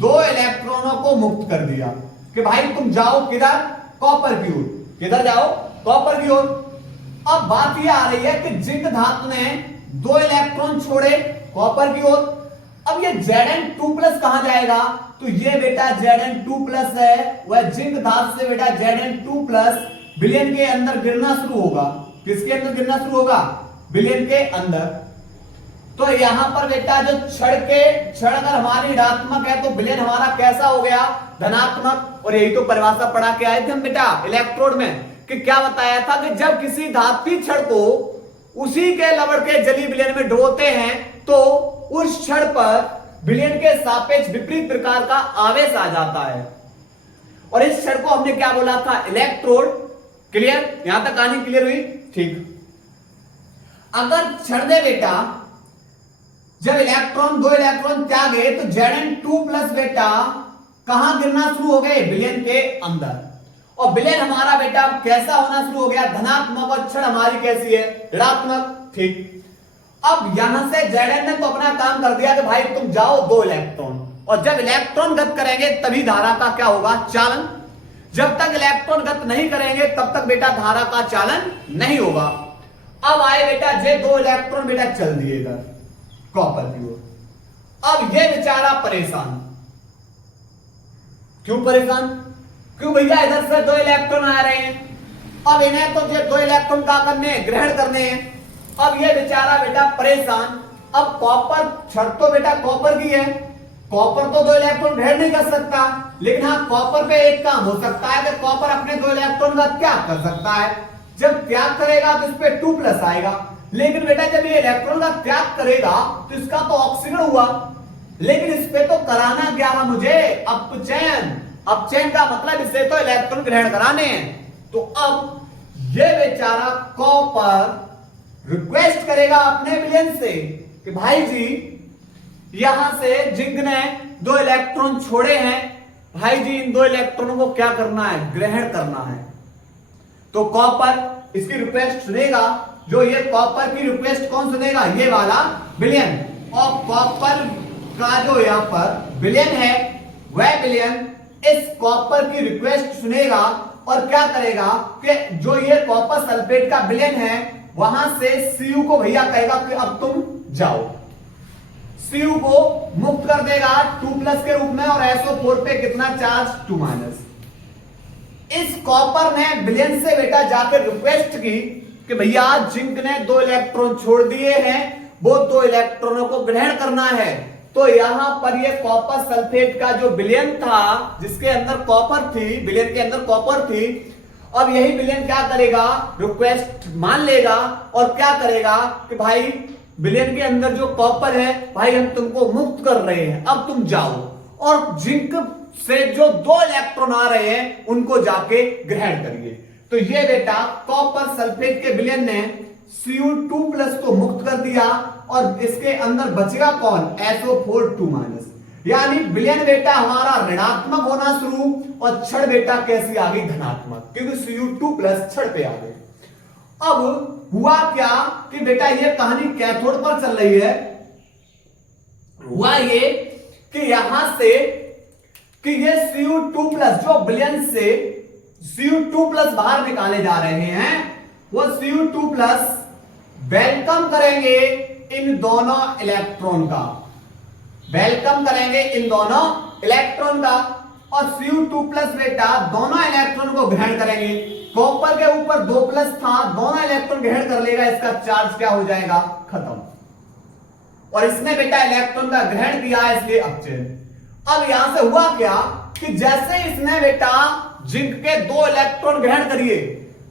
2 इलेक्ट्रॉनों को मुक्त कर दिया कि भाई तुम जाओ किधर, कॉपर की ओर, किधर जाओ कॉपर की ओर। अब बात यह आ रही है कि जिंक धातु ने 2 इलेक्ट्रॉन छोड़े कॉपर की ओर। अब ये Zn2+ कहां जाएगा, तो ये बेटा Zn2+ है, वह जिंक धातु से बेटा Zn2+ विलयन के अंदर गिरना शुरू होगा। किसके अंदर गिरना शुरू होगा, विलयन के अंदर। तो यहां पर बेटा जो क्षण अगर हमारी ऋणात्मक है तो विलयन हमारा कैसा हो गया, धनात्मक। और यही तो परिभाषा पढ़ा के आए थे हम बेटा इलेक्ट्रोड में, कि क्या बताया था कि जब किसी धात्विक क्षण को उसी के लवण के जलीय विलयन में डुबोते हैं तो उस क्षण पर विलयन के सापेक्ष विपरीत प्रकार का आवेश आ जाता है। और इस क्षण को हमने क्या बोला था, इलेक्ट्रोड। क्लियर, यहां तक कहानी क्लियर हुई, ठीक। अगर क्षण दे बेटा जब 2 इलेक्ट्रॉन त्यागे तो Zn2+ बेटा कहां गिरना शुरू हो गए, विलयन के अंदर। और विलयन हमारा बेटा कैसा होना शुरू हो गया, धनात्मक। और क्षण हमारी कैसी है, ऋणात्मक, ठीक। अब यहां से Zn ने तो अपना काम कर दिया कि भाई तुम जाओ 2 इलेक्ट्रॉन, और जब इलेक्ट्रॉन गत करेंगे तभी धारा का क्या होगा, चालन। जब तक इलेक्ट्रॉन गत नहीं करेंगे तब तक बेटा धारा का चालन नहीं होगा। अब आए बेटा जे 2 इलेक्ट्रॉन बेटा चल दिए इधर कॉपर की ओर। अब ये बेचारा परेशान, क्यों परेशान, क्यों भैया इधर से 2 इलेक्ट्रॉन आ रहे हैं, अब इन्हें तो ये 2 इलेक्ट्रॉन क्या करने हैं, ग्रहण करने हैं। अब ये बेचारा बेटा परेशान। अब कॉपर छड़ तो बेटा कॉपर की है, कॉपर तो 2 इलेक्ट्रॉन ग्रहण नहीं कर सकता, लेकिन हाँ कॉपर पे एक काम हो सकता है कि कॉपर अपने 2 इलेक्ट्रॉन का त्याग कर सकता है। जब त्याग करेगा तो इस पे 2+ आएगा, लेकिन बेटा जब ये इलेक्ट्रॉन का त्याग करेगा तो इसका तो ऑक्सीकरण हुआ, लेकिन इस पे तो कराना क्या है मुझे, अपचयन। अपचयन का मतलब इसे तो इलेक्ट्रॉन ग्रहण कराने हैं। तो अब ये बेचारा कॉपर रिक्वेस्ट करेगा अपने विलयन से कि भाई जी यहां से जिंक ने 2 इलेक्ट्रॉन छोड़े हैं, भाई जी इन 2 इलेक्ट्रॉनों को क्या करना है, ग्रहण करना है। तो कॉपर इसकी रिक्वेस्ट सुनेगा। जो ये कॉपर की रिक्वेस्ट कौन सुनेगा, ये वाला विलयन। और कॉपर का जो यहां पर विलयन है वह विलयन इस कॉपर की रिक्वेस्ट सुनेगा और क्या करेगा कि जो ये कॉपर सल्फेट का विलयन है वहां से Cu को भैया कहेगा कि अब तुम जाओ। Cu को मुक्त कर देगा 2+ के रूप में, और SO4 पे कितना चार्ज, 2-। इस कॉपर ने विलयन से बेटा जाकर रिक्वेस्ट की कि भैया जिंक ने 2 इलेक्ट्रॉन छोड़ दिए हैं, वो 2 इलेक्ट्रॉनों को ग्रहण करना है। तो यहां पर ये कॉपर सल्फेट का जो विलयन था जिसके अंदर कॉपर थी, विलयन के अंदर कॉपर थी, अब यही विलयन क्या करेगा, रिक्वेस्ट मान लेगा और क्या करेगा कि भाई विलयन के अंदर जो कॉपर है भाई हम तुमको मुक्त कर रहे हैं, अब तुम जाओ और जिंक से जो 2 इलेक्ट्रॉन आ रहे हैं उनको जाके ग्रहण करिए। तो ये बेटा कॉपर सल्फेट के विलयन ने Cu2+ को मुक्त कर दिया और इसके अंदर बचेगा कौन, SO4 2-। यानी विलयन बेटा हमारा ऋणात्मक होना शुरू और क्षण बेटा कैसी आ गई, धनात्मक, क्योंकि Cu2+ क्षण पे आ गए। अब हुआ क्या कि बेटा ये कहानी कैथोड पर चल रही है। हुआ ये कि यहां से कि ये Cu2+ जो विलयन से Cu2+ बाहर निकाले जा रहे हैं, वो Cu2+ वेलकम करेंगे इन दोनों इलेक्ट्रॉन का, वेलकम करेंगे इन दोनों इलेक्ट्रॉन का। और Cu2+ बेटा दोनों इलेक्ट्रॉन को ग्रहण करेंगे। कॉपर के ऊपर 2+ था, दोनों इलेक्ट्रॉन ग्रहण कर लेगा, इसका चार्ज क्या हो जाएगा, खत्म। और इसने बेटा इलेक्ट्रॉन का ग्रहण किया, इसलिए अपचयन। अब यहां से हुआ क्या कि जैसे इसने बेटा जिंक के 2 इलेक्ट्रॉन ग्रहण करिए,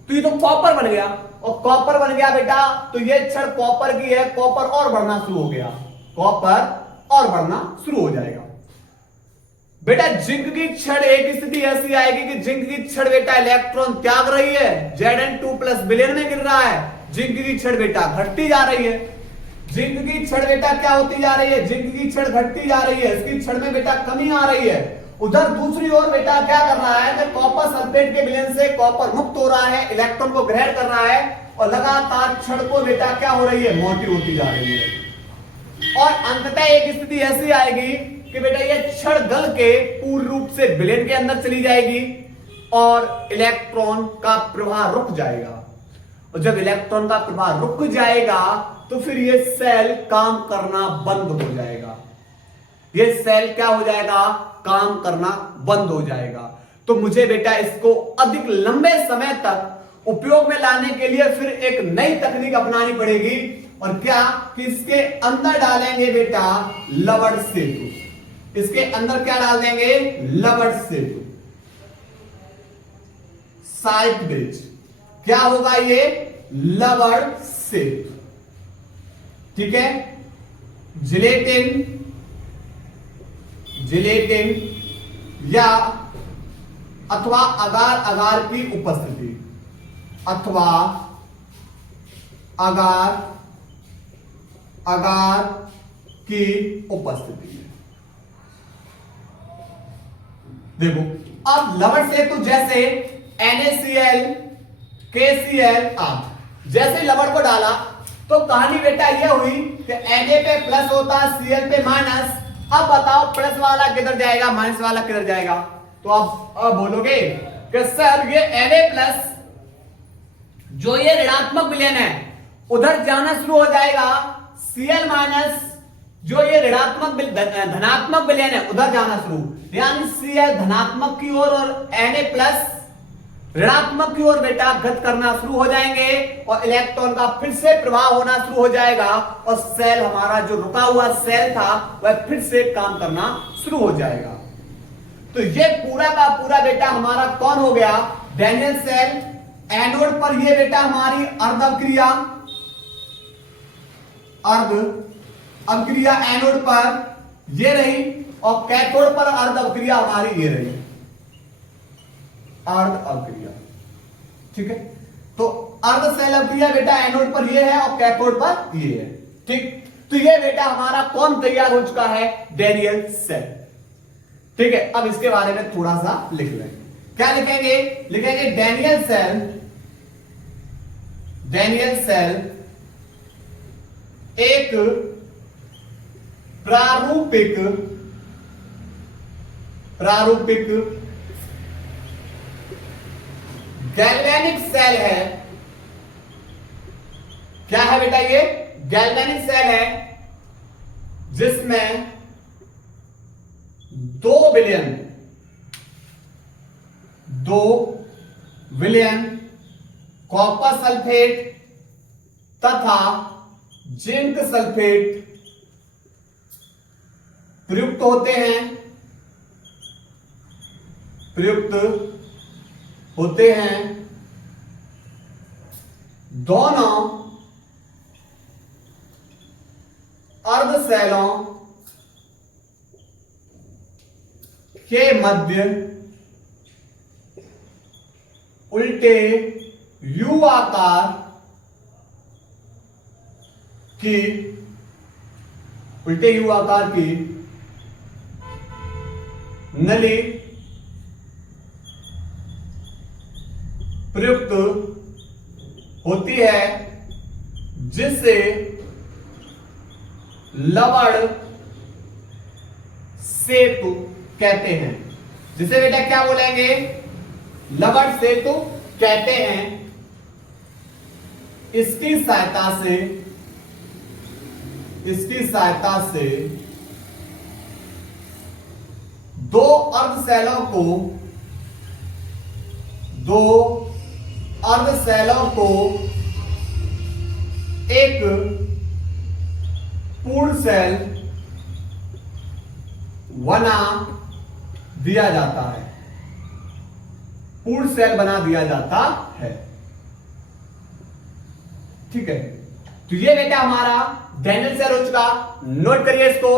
तो ये तो कॉपर बन गया, और कॉपर बन गया बेटा तो ये छड़ कॉपर की है, कॉपर और बढ़ना शुरू हो गया, कॉपर और बढ़ना शुरू हो जाएगा। बेटा जिंक की छड़ एक स्थिति ऐसी आएगी कि जिंक की छड़ बेटा इलेक्ट्रॉन त्याग रही है, Zn2+ विलयन में गिर रहा है, जिंक की छड़ बेटा घटती जा रही है। जिंक की छड़ बेटा क्या होती जा रही है, जिंक की छड़ घटती जा रही है, इसकी छड़ में बेटा कमी आ रही है। उधर दूसरी ओर बेटा क्या कर रहा है कि कॉपर सल्फेट के विलयन से कॉपर मुक्त हो रहा है, इलेक्ट्रॉन को ग्रहण कर रहा है, और लगातार छड़ को बेटा क्या हो रही है, मोटी होती जा रही है। और अंततः एक स्थिति ऐसी आएगी कि बेटा ये छड़ गल के पूर्ण रूप से विलयन के अंदर चली जाएगी और इलेक्ट्रॉन का प्रवाह रुक जाएगा। और जब इलेक्ट्रॉन का प्रवाह रुक जाएगा तो फिर ये सेल काम करना बंद हो जाएगा, ये सेल क्या हो जाएगा, काम करना बंद हो जाएगा। तो मुझे बेटा इसको अधिक लंबे समय तक उपयोग में लाने के लिए फिर एक नई तकनीक अपनानी पड़ेगी, और क्या कि इसके अंदर डालेंगे बेटा लवण सेतु। इसके अंदर क्या डाल देंगे, लवण सेतु, साइट ब्रिज। क्या होगा ये, लवण सेतु, ठीक है। जिलेटिन, जिलेटिन या अथवा अगार अगार की उपस्थिति, अथवा अगार अगार की उपस्थिति में। देखो अब लवण सेतु जैसे NaCl, KCl आदि, जैसे लवण को डाला तो कहानी बेटा यह हुई कि Na पे प्लस होता, Cl पे माइनस। अब बताओ प्लस वाला किधर जाएगा, माइनस वाला किधर जाएगा। तो अब बोलोगे कि सर ये Na+ जो ये ऋणात्मक विलयन है उधर जाना शुरू हो जाएगा, Cl- जो ये ऋणात्मक धनात्मक विलयन है उधर जाना शुरू, यानी Cl धनात्मक की ओर और Na+ ऋणात्मक की ओर बेटा गत करना शुरू हो जाएंगे, और इलेक्ट्रॉन का फिर से प्रवाह होना शुरू हो जाएगा, और सेल हमारा जो रुका हुआ सेल था वह फिर से काम करना शुरू हो जाएगा। तो ये पूरा का पूरा बेटा हमारा कौन हो गया, डैनियल सेल। एनोड पर ये बेटा हमारी अर्ध अवक्रिया, अर्ध अवक्रिया एनोड पर ये रही, और कैथोड पर अर्ध अवक्रिया हमारी ये रही, अर्ध अवक्रिया, ठीक है। तो अर्ध सेल अवक्रिया बेटा एनोड पर ये है और कैथोड पर ये है, ठीक। तो ये बेटा हमारा कौन तैयार हो चुका है, डैनियल सेल, ठीक है। अब इसके बारे में थोड़ा सा लिख लेंगे। क्या लिखेंगे, लिखेंगे डैनियल सेल, डैनियल सेल एक प्रारूपिक, प्रारूपिक गैल्वेनिक सेल है। क्या है बेटा, ये गैल्वेनिक सेल है जिसमें 2 विलयन कॉपर सल्फेट तथा जिंक सल्फेट प्रयुक्त होते हैं, प्रयुक्त होते हैं। दोनों अर्ध सेलों के मध्य उल्टे यू आकार की, उल्टे यू आकार की नली प्रयुक्त होती है, जिसे लवण सेतु कहते हैं। जिसे बेटा क्या बोलेंगे, लवण सेतु कहते हैं। इसकी सहायता से, इसकी सहायता से 2 अर्ध सेलों को, 2 अर्ध सेलों को एक पूर्ण सेल बना दिया जाता है, पूर्ण सेल बना दिया जाता है। ठीक है, तो ये बेटा हमारा डैनियल सेल हो चुका, नोट करिए इसको।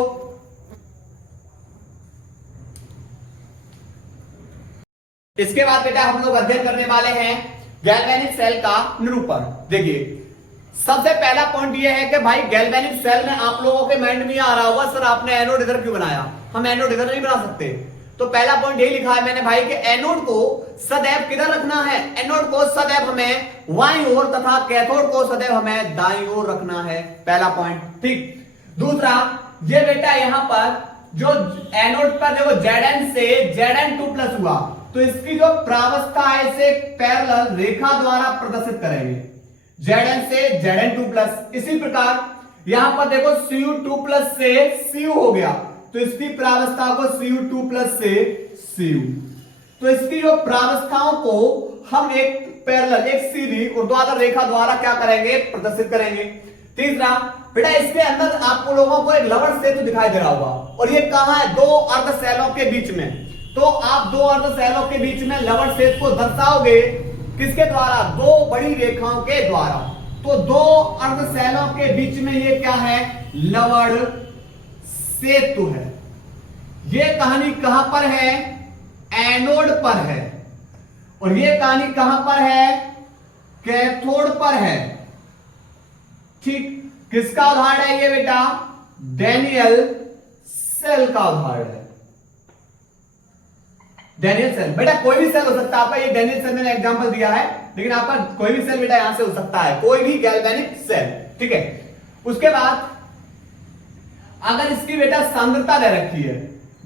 इसके बाद बेटा हम लोग अध्ययन करने वाले हैं गैल्वेनिक सेल का निरूपण। देखिए सबसे पहला पॉइंट ये है कि भाई गैल्वेनिक सेल में आप लोगों के माइंड में आ रहा होगा सर आपने एनोड इधर क्यों बनाया, हम एनोड इधर नहीं बना सकते। तो पहला पॉइंट यही लिखा है मैंने भाई कि एनोड को सदैव किधर रखना है, एनोड को सदैव हमें बाईं ओर तथा कैथोड को सदैव हमें दाईं ओर रखना है, पहला पॉइंट। ठीक, दूसरा ये बेटा यहां पर जो एनोड पर देखो Zn से Zn2+ हुआ तो इसकी जो प्रावस्था है इसे पैरेलल रेखा द्वारा प्रदर्शित करेंगे, Zn से Zn2+। इसी प्रकार यहां पर देखो Cu2+ से Cu हो गया तो इसकी प्रावस्था को Cu2+ से Cu, तो इसकी जो प्रावस्थाओं को हम एक पैरेलल एक सीधी ऊर्ध्वाधर रेखा द्वारा क्या करेंगे, प्रदर्शित करेंगे। तीसरा बेटा इसके अंदर आपको लोगों को एक लवण सेतु दिखाई दे रहा होगा और ये कहां है, दो अर्ध सेलों के बीच में। तो आप दो अर्ध सेलों के बीच में लवण सेतु को दर्शाओगे किसके द्वारा, दो बड़ी रेखाओं के द्वारा। तो दो अर्ध सेलों के बीच में ये क्या है, लवण सेतु है। ये कहानी कहां पर है, एनोड पर है, और ये कहानी कहां पर है, कैथोड पर है। ठीक, किसका उदाहरण है ये बेटा, डैनियल सेल का उदाहरण है। डैनियल सेल बेटा कोई भी सेल हो सकता है आपका, ये डैनियल सेल मैंने एग्जांपल दिया है, लेकिन आपका कोई भी सेल बेटा यहां से हो सकता है, कोई भी गैल्वेनिक सेल। ठीक है, उसके बाद अगर इसकी बेटा सांद्रता दे रखी है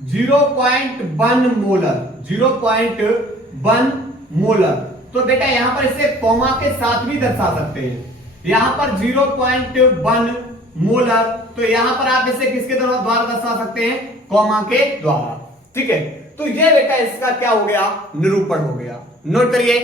0.1 मोलर, 0.1 मोलर, तो बेटा यहां पर इसे कॉमा के साथ भी दर्शा सकते हैं। यहां पर 0.1 मोलर, तो यहां पर आप इसे किसके द्वारा दर्शा सकते हैं, कॉमा के द्वारा। ठीक है, तो ये बेटा इसका क्या हो गया, निरूपण हो गया। नोट करिए